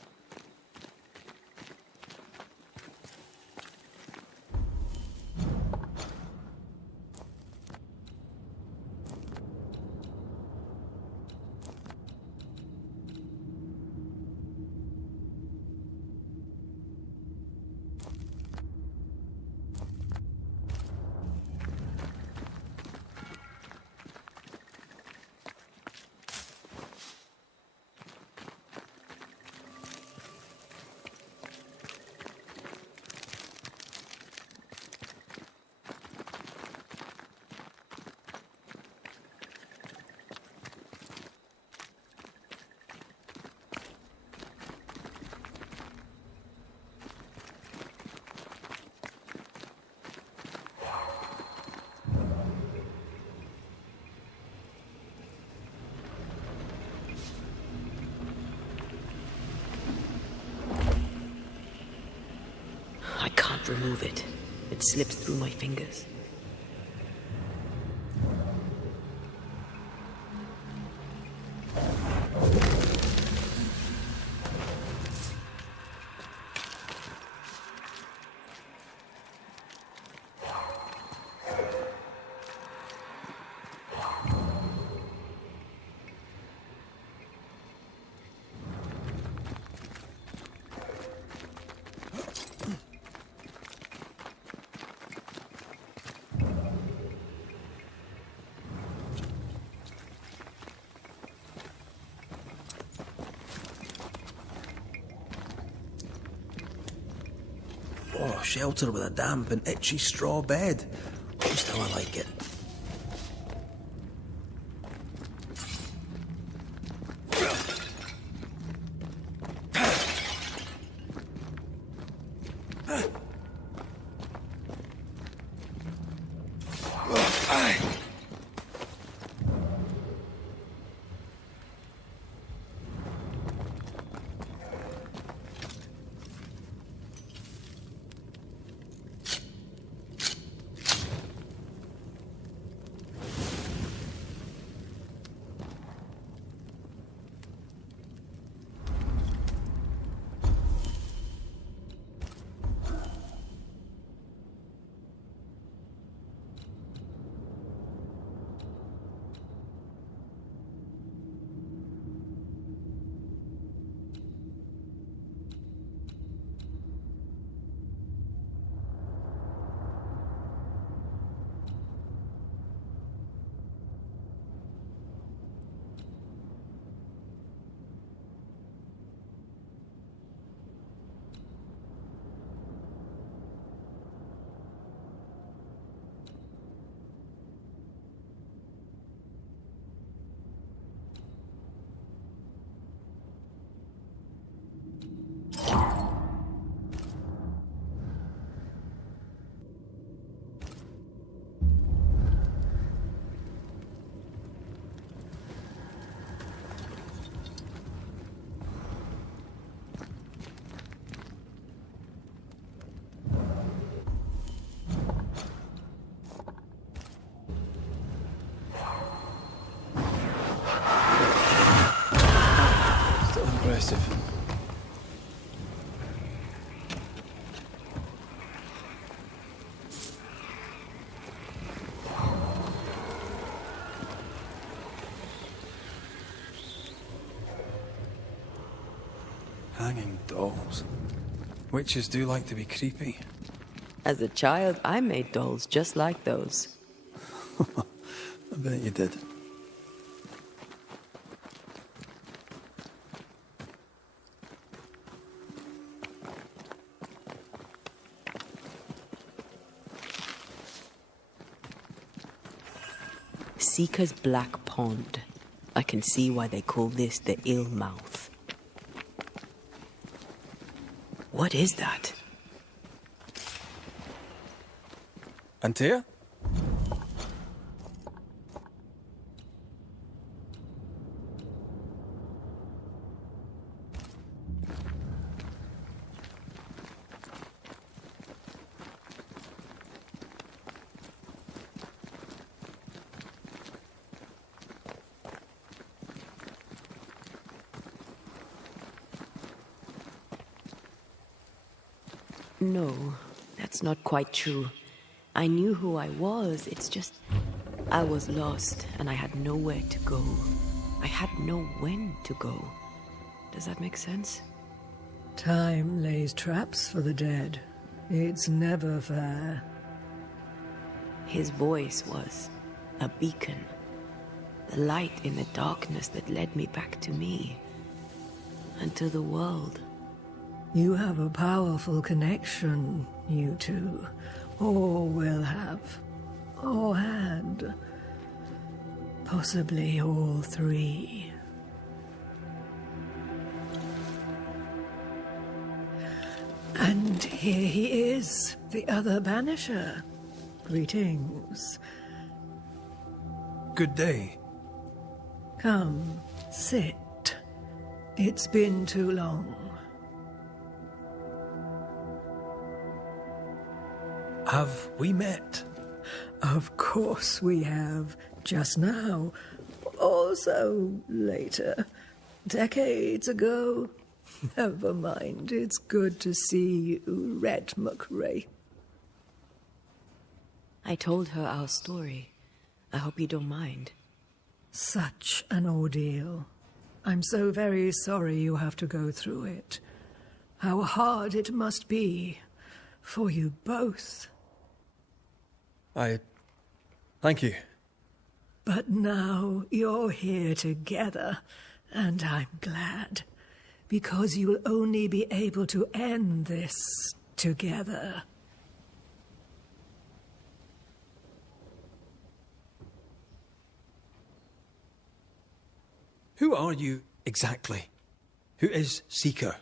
I can't remove it. It slips through my fingers. Oh, shelter with a damp and itchy straw bed. Just how I like it. Hanging dolls. Witches do like to be creepy. As a child, I made dolls just like those. I bet you did. Seeker's Black Pond. I can see why they call this the Ill Mouth. What is that? Antea? No, that's not quite true. I knew who I was, it's just... I was lost, and I had nowhere to go. I had no when to go. Does that make sense? Time lays traps for the dead. It's never fair. His voice was a beacon. The light in the darkness that led me back to me. And to the world. You have a powerful connection, you two. Or will have. Or had. Possibly all three. And here he is, the other Banisher. Greetings. Good day. Come, sit. It's been too long. Have we met? Of course we have. Just now. Also later. Decades ago. Never mind. It's good to see you, Red McRae. I told her our story. I hope you don't mind. Such an ordeal. I'm so very sorry you have to go through it. How hard it must be for you both. Thank you. But now you're here together, and I'm glad. Because you'll only be able to end this together. Who are you exactly? Who is Seeker?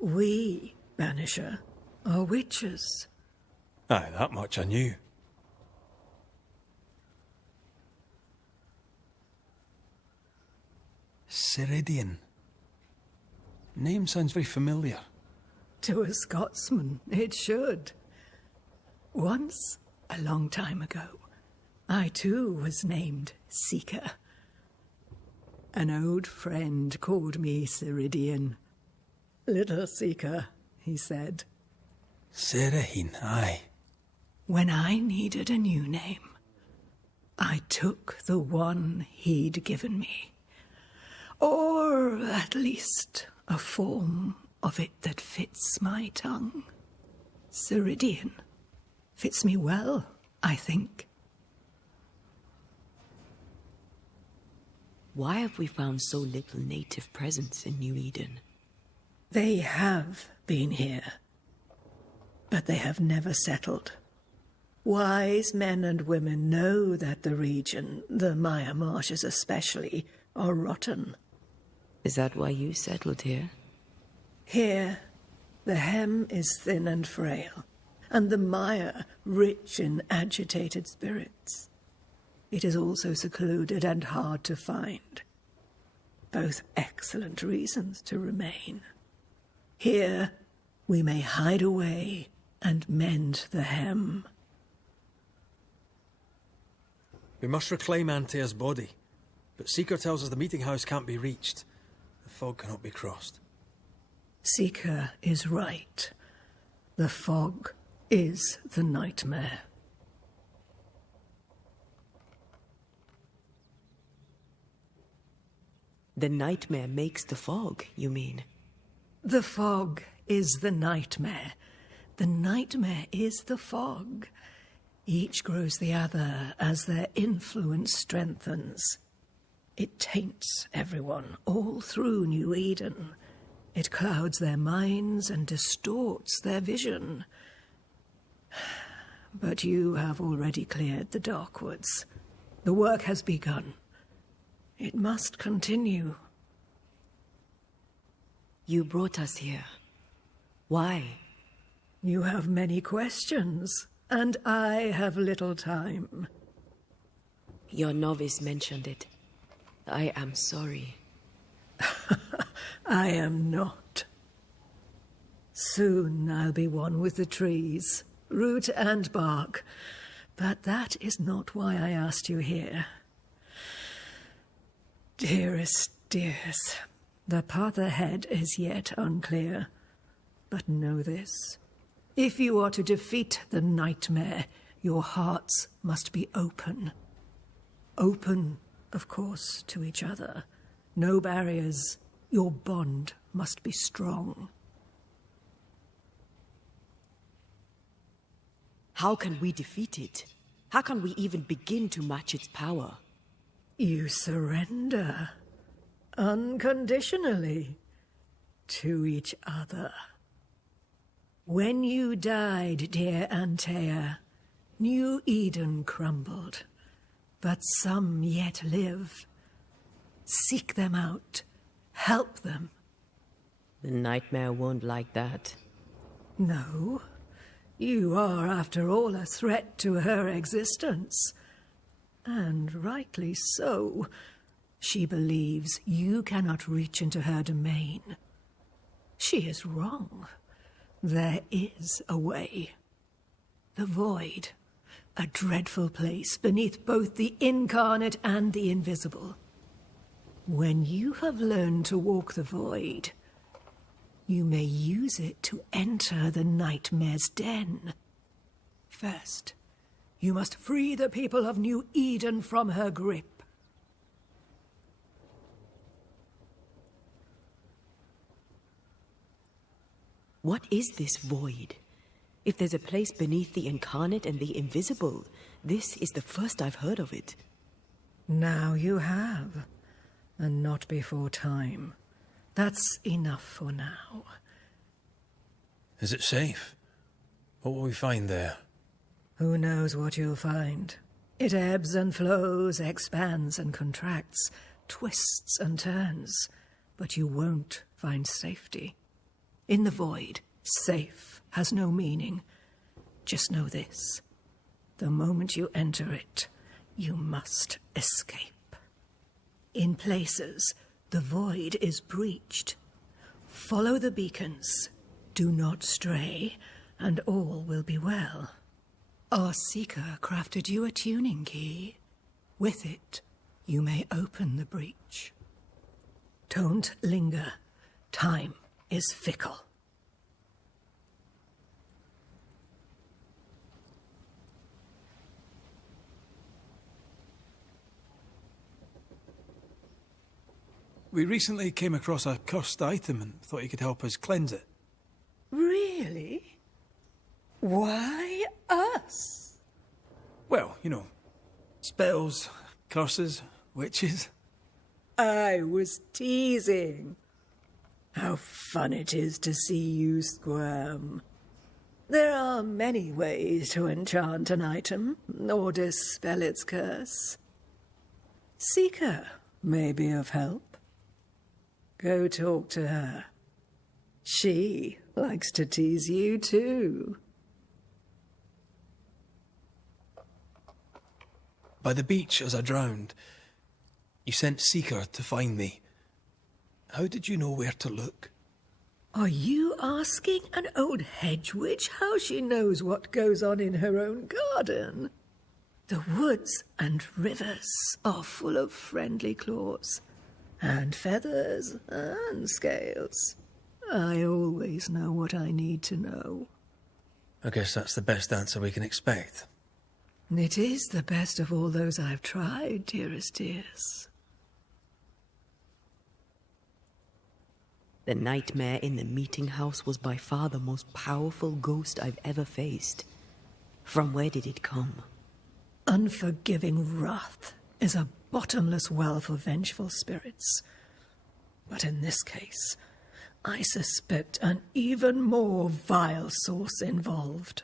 We, Banisher, are witches. Aye, that much I knew. Siridean. Name sounds very familiar. To a Scotsman, it should. Once, a long time ago, I too was named Seeker. An old friend called me Siridean. Little Seeker, he said. Siridean, aye. When I needed a new name, I took the one he'd given me. Or at least a form of it that fits my tongue. Siridean. Fits me well, I think. Why have we found so little native presence in New Eden? They have been here, but they have never settled. Wise men and women know that the region, the Maya Marshes especially, are rotten. Is that why you settled here? Here, the hem is thin and frail, and the mire rich in agitated spirits. It is also secluded and hard to find. Both excellent reasons to remain. Here, we may hide away and mend the hem. We must reclaim Antea's body, but Seeker tells us the meeting house can't be reached. The fog cannot be crossed. Seeker is right. The fog is the nightmare. The nightmare makes the fog, you mean? The fog is the nightmare. The nightmare is the fog. Each grows the other as their influence strengthens. It taints everyone all through New Eden. It clouds their minds and distorts their vision. But you have already cleared the Darkwoods. The work has begun. It must continue. You brought us here. Why? You have many questions, and I have little time. Your novice mentioned it. I am sorry. I am not. Soon I'll be one with the trees, root and bark. But that is not why I asked you here. Dearest dears, the path ahead is yet unclear. But know this. If you are to defeat the nightmare, your hearts must be open. Open, of course, to each other. No barriers. Your bond must be strong. How can we defeat it? How can we even begin to match its power? You surrender. Unconditionally. To each other. When you died, dear Antea, New Eden crumbled. But some yet live. Seek them out. Help them. The nightmare won't like that. No. You are, after all, a threat to her existence. And rightly so. She believes you cannot reach into her domain. She is wrong. There is a way. The void. A dreadful place beneath both the incarnate and the invisible. When you have learned to walk the void, you may use it to enter the nightmare's den. First, you must free the people of New Eden from her grip. What is this void? If there's a place beneath the incarnate and the invisible, this is the first I've heard of it. Now you have. And not before time. That's enough for now. Is it safe? What will we find there? Who knows what you'll find? It ebbs and flows, expands and contracts, twists and turns. But you won't find safety. In the void, safe has no meaning. Just know this. The moment you enter it, you must escape. In places, the void is breached. Follow the beacons. Do not stray, and all will be well. Our seeker crafted you a tuning key. With it, you may open the breach. Don't linger. Time is fickle. We recently came across a cursed item and thought you could help us cleanse it. Really? Why us? Well, you know, spells, curses, witches. I was teasing. How fun it is to see you squirm. There are many ways to enchant an item, or dispel its curse. Seeker may be of help. Go talk to her. She likes to tease you too. By the beach as I drowned, you sent Seeker to find me. How did you know where to look? Are you asking an old hedge witch how she knows what goes on in her own garden? The woods and rivers are full of friendly claws. And feathers, and scales. I always know what I need to know. I guess that's the best answer we can expect. It is the best of all those I've tried, dearest dears. The nightmare in the meeting house was by far the most powerful ghost I've ever faced. From where did it come? Unforgiving wrath is a bottomless well for vengeful spirits. But in this case, I suspect an even more vile source involved.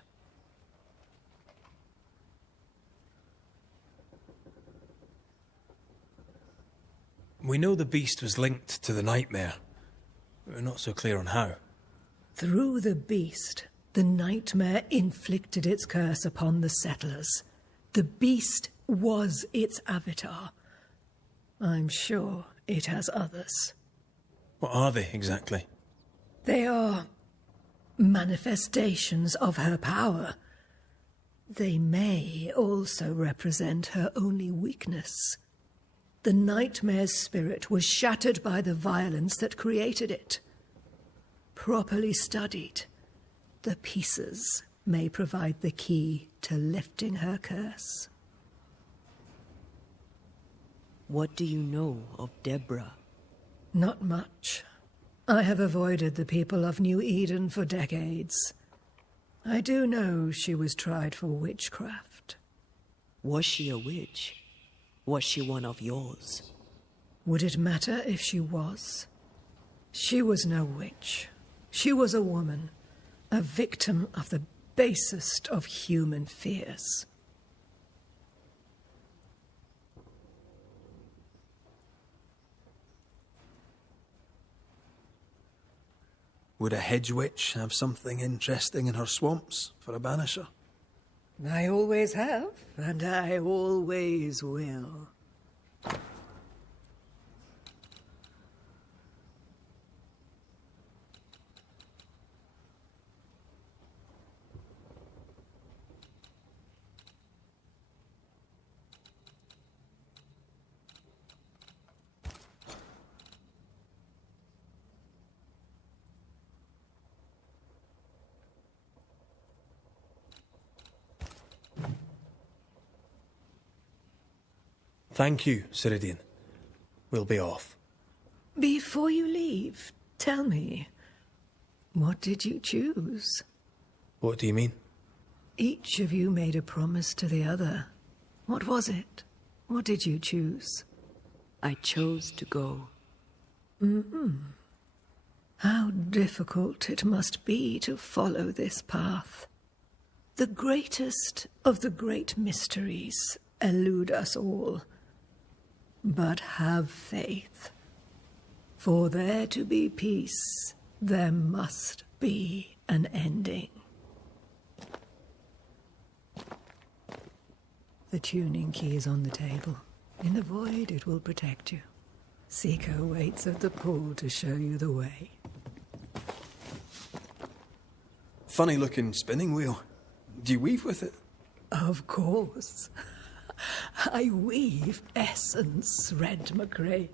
We know the beast was linked to the nightmare. We're not so clear on how. Through the beast, the nightmare inflicted its curse upon the settlers. The beast was its avatar. I'm sure it has others. What are they, exactly? They are manifestations of her power. They may also represent her only weakness. The nightmare's spirit was shattered by the violence that created it. Properly studied, the pieces may provide the key to lifting her curse. What do you know of Deborah? Not much. I have avoided the people of New Eden for decades. I do know she was tried for witchcraft. Was she a witch? Was she one of yours? Would it matter if she was? She was no witch. She was a woman, a victim of the basest of human fears. Would a hedge witch have something interesting in her swamps for a banisher? I always have, and I always will. Thank you, Siridean. We'll be off. Before you leave, tell me, what did you choose? What do you mean? Each of you made a promise to the other. What was it? What did you choose? I chose to go. How difficult it must be to follow this path. The greatest of the great mysteries elude us all. But have faith. For there to be peace, there must be an ending. The tuning key is on the table. In the void, it will protect you. Seeker waits at the pool to show you the way. Funny-looking spinning wheel. Do you weave with it? Of course. I weave essence, Red McGrath.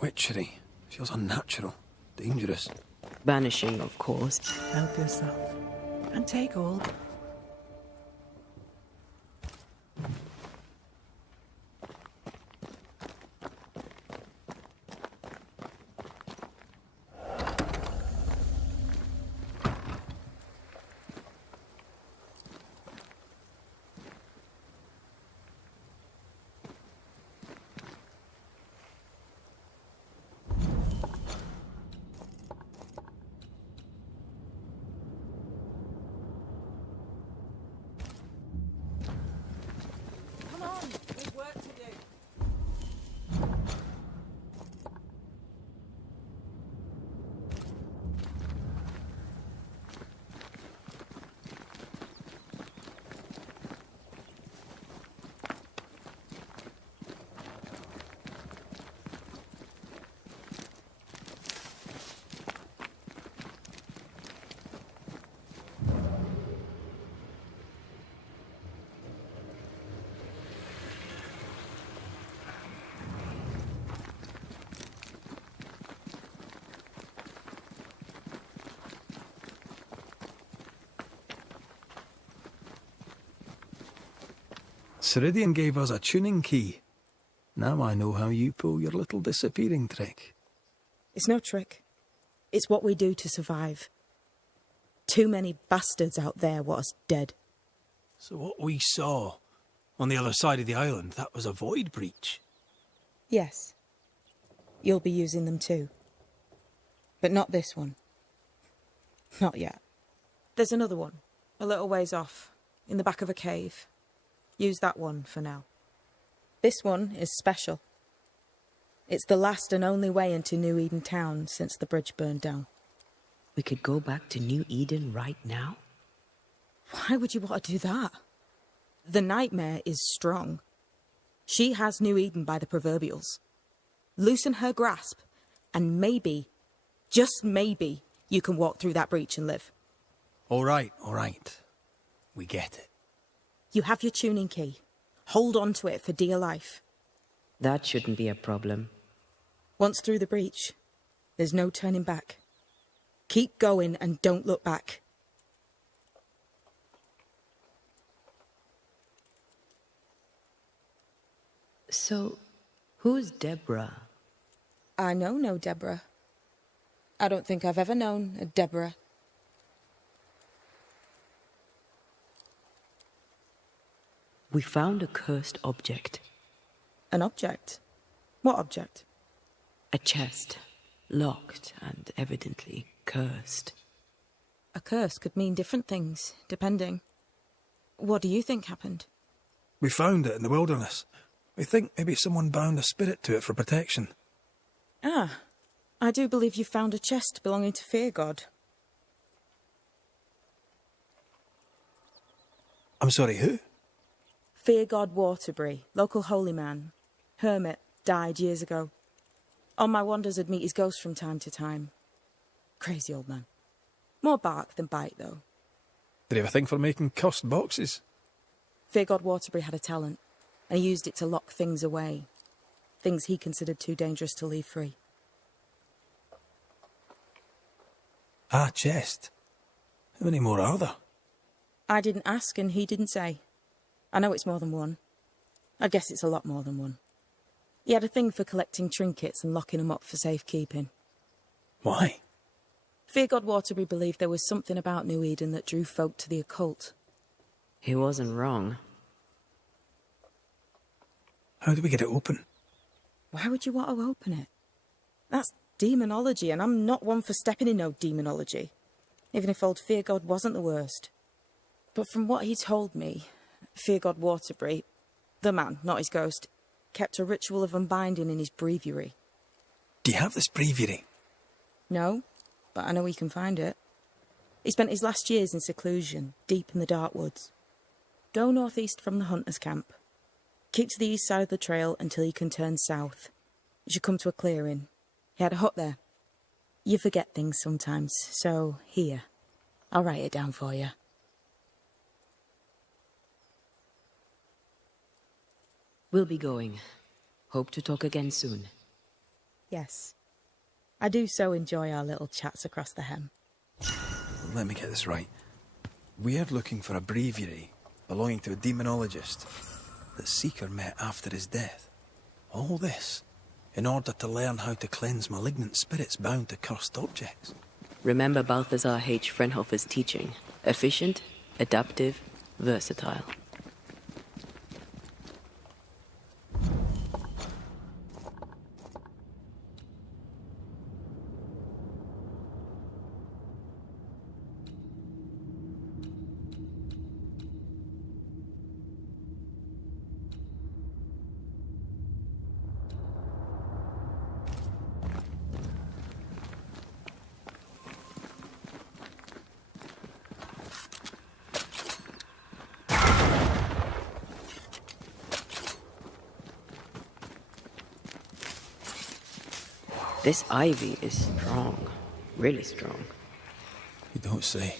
Witchery. Feels unnatural. Dangerous. Banishing, of course. Help yourself. And take all. Siridean gave us a tuning key. Now I know how you pull your little disappearing trick. It's no trick. It's what we do to survive. Too many bastards out there want us dead. So what we saw on the other side of the island, that was a void breach? Yes. You'll be using them too. But not this one. Not yet. There's another one, a little ways off, in the back of a cave. Use that one for now. This one is special. It's the last and only way into New Eden town since the bridge burned down. We could go back to New Eden right now? Why would you want to do that? The nightmare is strong. She has New Eden by the proverbials. Loosen her grasp, and maybe, just maybe, you can walk through that breach and live. All right. We get it. You have your tuning key. Hold on to it for dear life. That shouldn't be a problem. Once through the breach, there's no turning back. Keep going and don't look back. So, who's Deborah? I know no Deborah. I don't think I've ever known a Deborah. We found a cursed object. An object? What object? A chest. Locked and evidently cursed. A curse could mean different things, depending. What do you think happened? We found it in the wilderness. We think maybe someone bound a spirit to it for protection. Ah, I do believe you found a chest belonging to Fear God. I'm sorry, who? Fear God Waterbury, local holy man. Hermit, died years ago. On my wanders I'd meet his ghost from time to time. Crazy old man. More bark than bite, though. Did he have a thing for making cursed boxes? Fear God Waterbury had a talent, and he used it to lock things away. Things he considered too dangerous to leave free. Ah, chest. How many more are there? I didn't ask and he didn't say. I know it's more than one. I guess it's a lot more than one. He had a thing for collecting trinkets and locking them up for safekeeping. Why? Fear God Waterbury believed there was something about New Eden that drew folk to the occult. He wasn't wrong. How do we get it open? Why would you want to open it? That's demonology, and I'm not one for stepping in no demonology. Even if old Fear God wasn't the worst. But from what he told me, Fear God Waterbury, the man, not his ghost, kept a ritual of unbinding in his breviary. Do you have this breviary? No, but I know he can find it. He spent his last years in seclusion, deep in the dark woods. Go northeast from the hunter's camp. Keep to the east side of the trail until you can turn south. You should come to a clearing. He had a hut there. You forget things sometimes, so here. I'll write it down for you. We'll be going. Hope to talk again soon. Yes. I do so enjoy our little chats across the hem. Let me get this right. We're looking for a breviary belonging to a demonologist that Seeker met after his death. All this in order to learn how to cleanse malignant spirits bound to cursed objects. Remember Balthazar H. Frenhofer's teaching. Efficient, adaptive, versatile. This ivy is strong. Really strong. You don't say.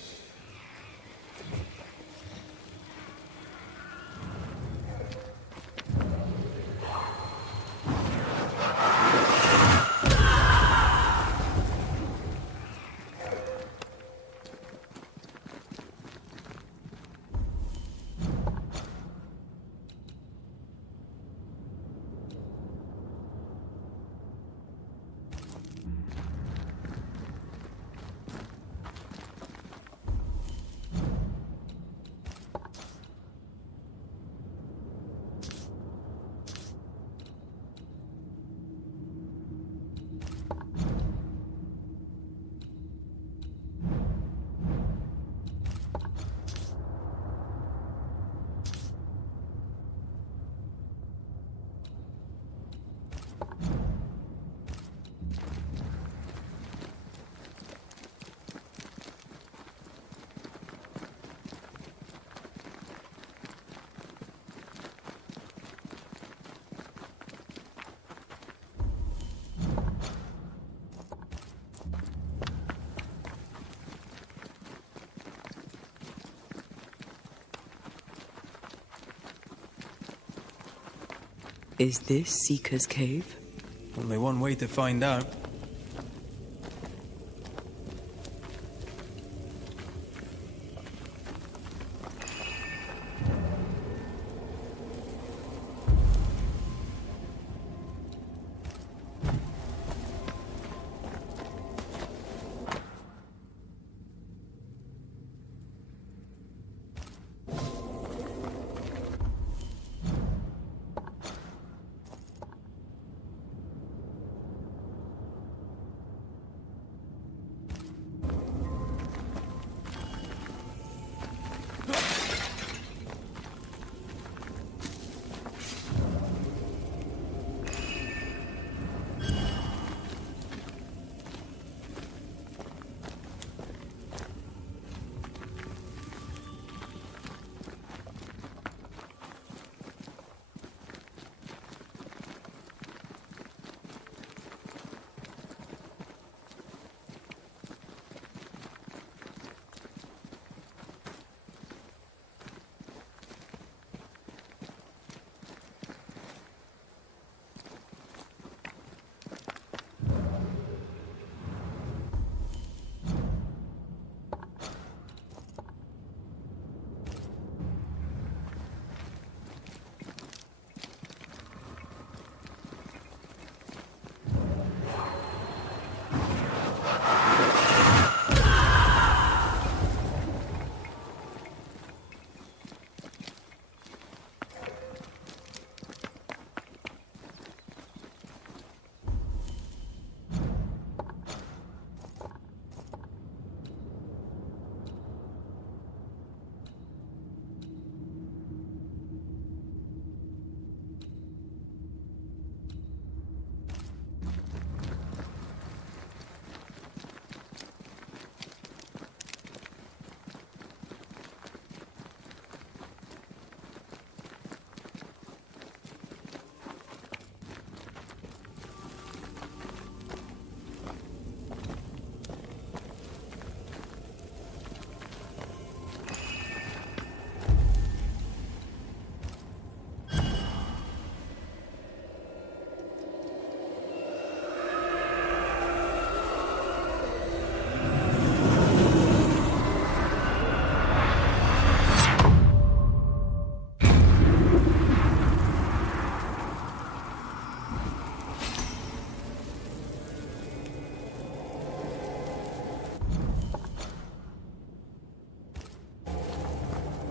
Is this Seeker's Cave? Only one way to find out.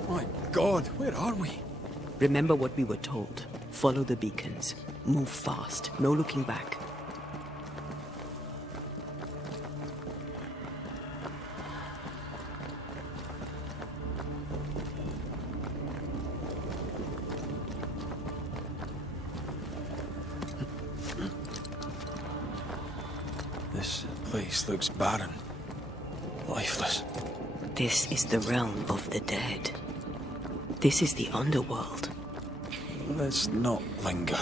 My God, where are we? Remember what we were told. Follow the beacons. Move fast. No looking back. This place looks barren. Lifeless. This is the realm of the dead. This is the underworld. Let's not linger.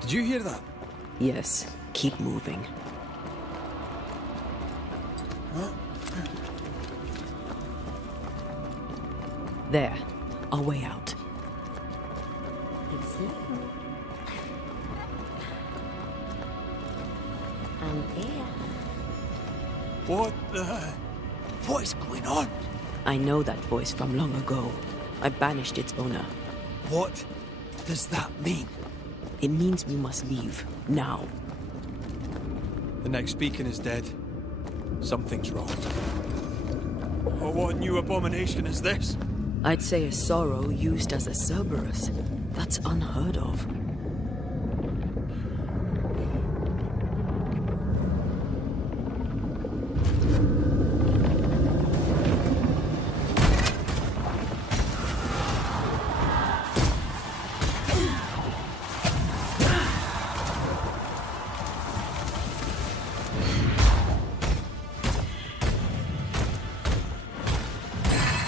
Did you hear that? Yes, keep moving. There, our way out. It's you. And there. What the... What is going on? I know that voice from long ago. I banished its owner. What does that mean? It means we must leave, now. The next beacon is dead. Something's wrong. Oh, what new abomination is this? I'd say a sorrow used as a Cerberus. That's unheard of.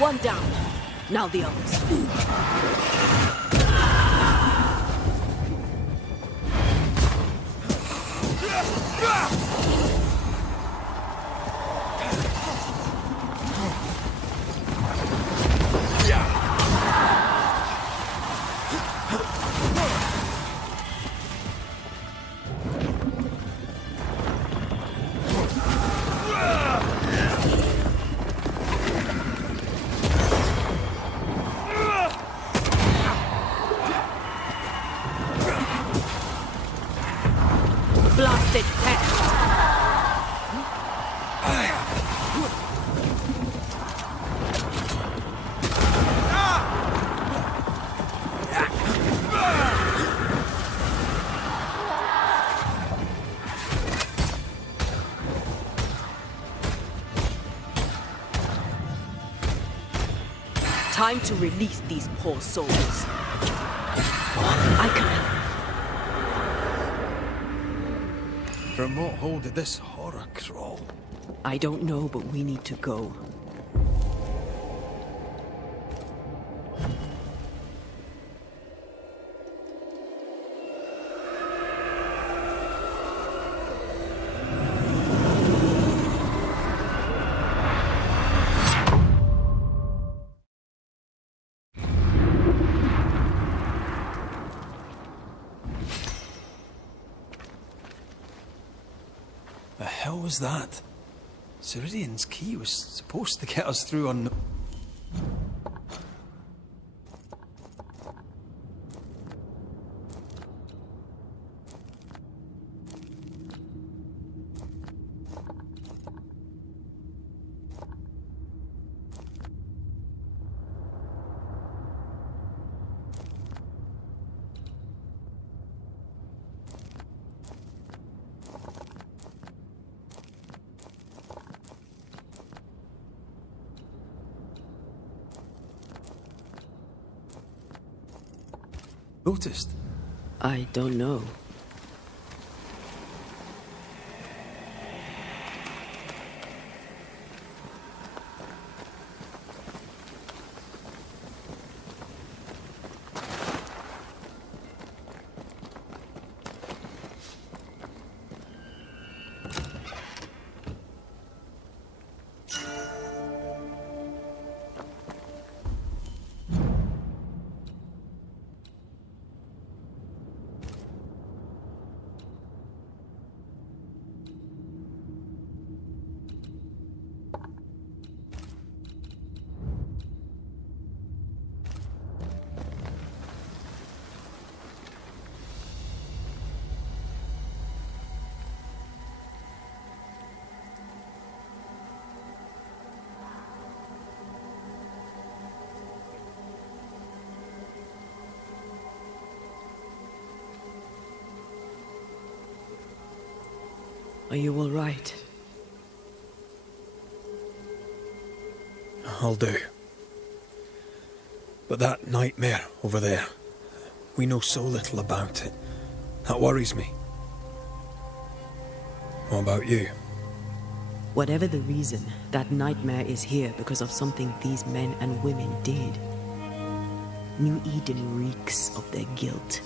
One down. Now the others. Time to release these poor souls. I can... From what hole did this horror crawl? I don't know, but we need to go. The hell was that? Siridean's key was supposed to get us through on... Noticed? I don't know. Are you all right? I'll do. But that nightmare over there, we know so little about it. That worries me. What about you? Whatever the reason, that nightmare is here because of something these men and women did. New Eden reeks of their guilt.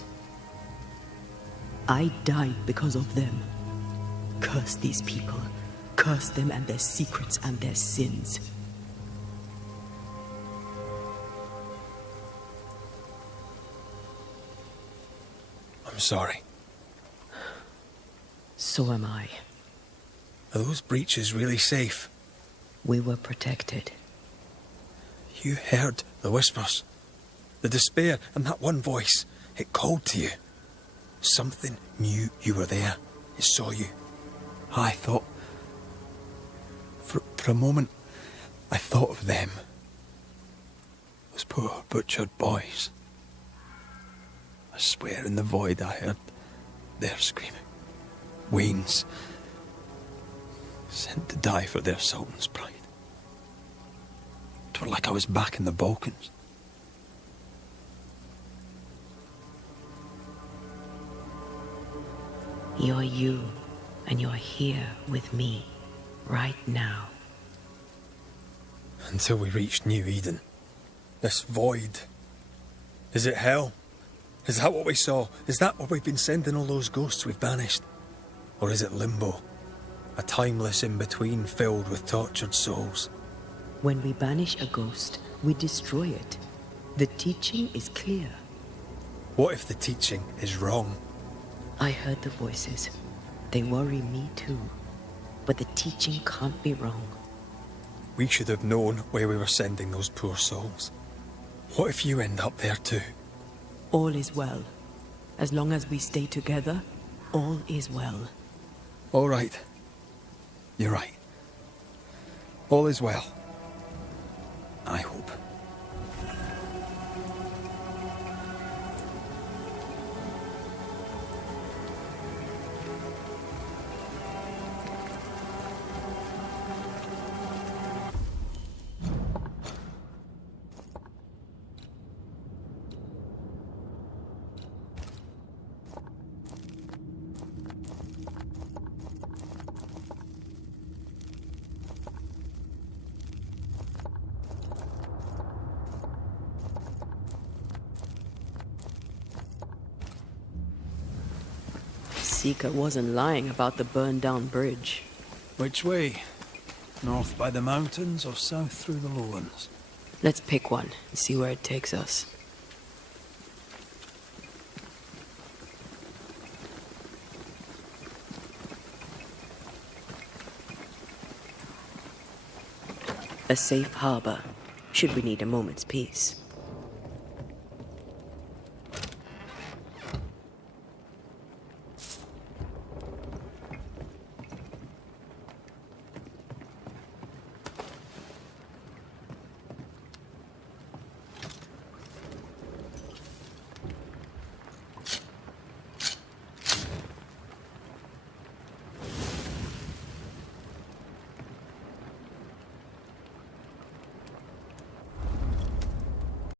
I died because of them. Curse these people. Curse them and their secrets and their sins. I'm sorry. So am I. Are those breaches really safe? We were protected. You heard the whispers, the despair, and that one voice. It called to you. Something knew you were there. It saw you. I thought... For a moment, I thought of them. Those poor butchered boys. I swear in the void I heard their screaming. Wains. Sent to die for their sultan's pride. It were like I was back in the Balkans. You're you, and you're here with me, right now. Until we reached New Eden. This void. Is it hell? Is that what we saw? Is that where we've been sending all those ghosts we've banished? Or is it limbo? A timeless in-between filled with tortured souls? When we banish a ghost, we destroy it. The teaching is clear. What if the teaching is wrong? I heard the voices. They worry me too. But the teaching can't be wrong. We should have known where we were sending those poor souls. What if you end up there too? All is well. As long as we stay together, all is well. All right. You're right. All is well. I hope. Seeker wasn't lying about the burned-down bridge. Which way? North by the mountains or south through the lowlands? Let's pick one and see where it takes us. A safe harbor, should we need a moment's peace.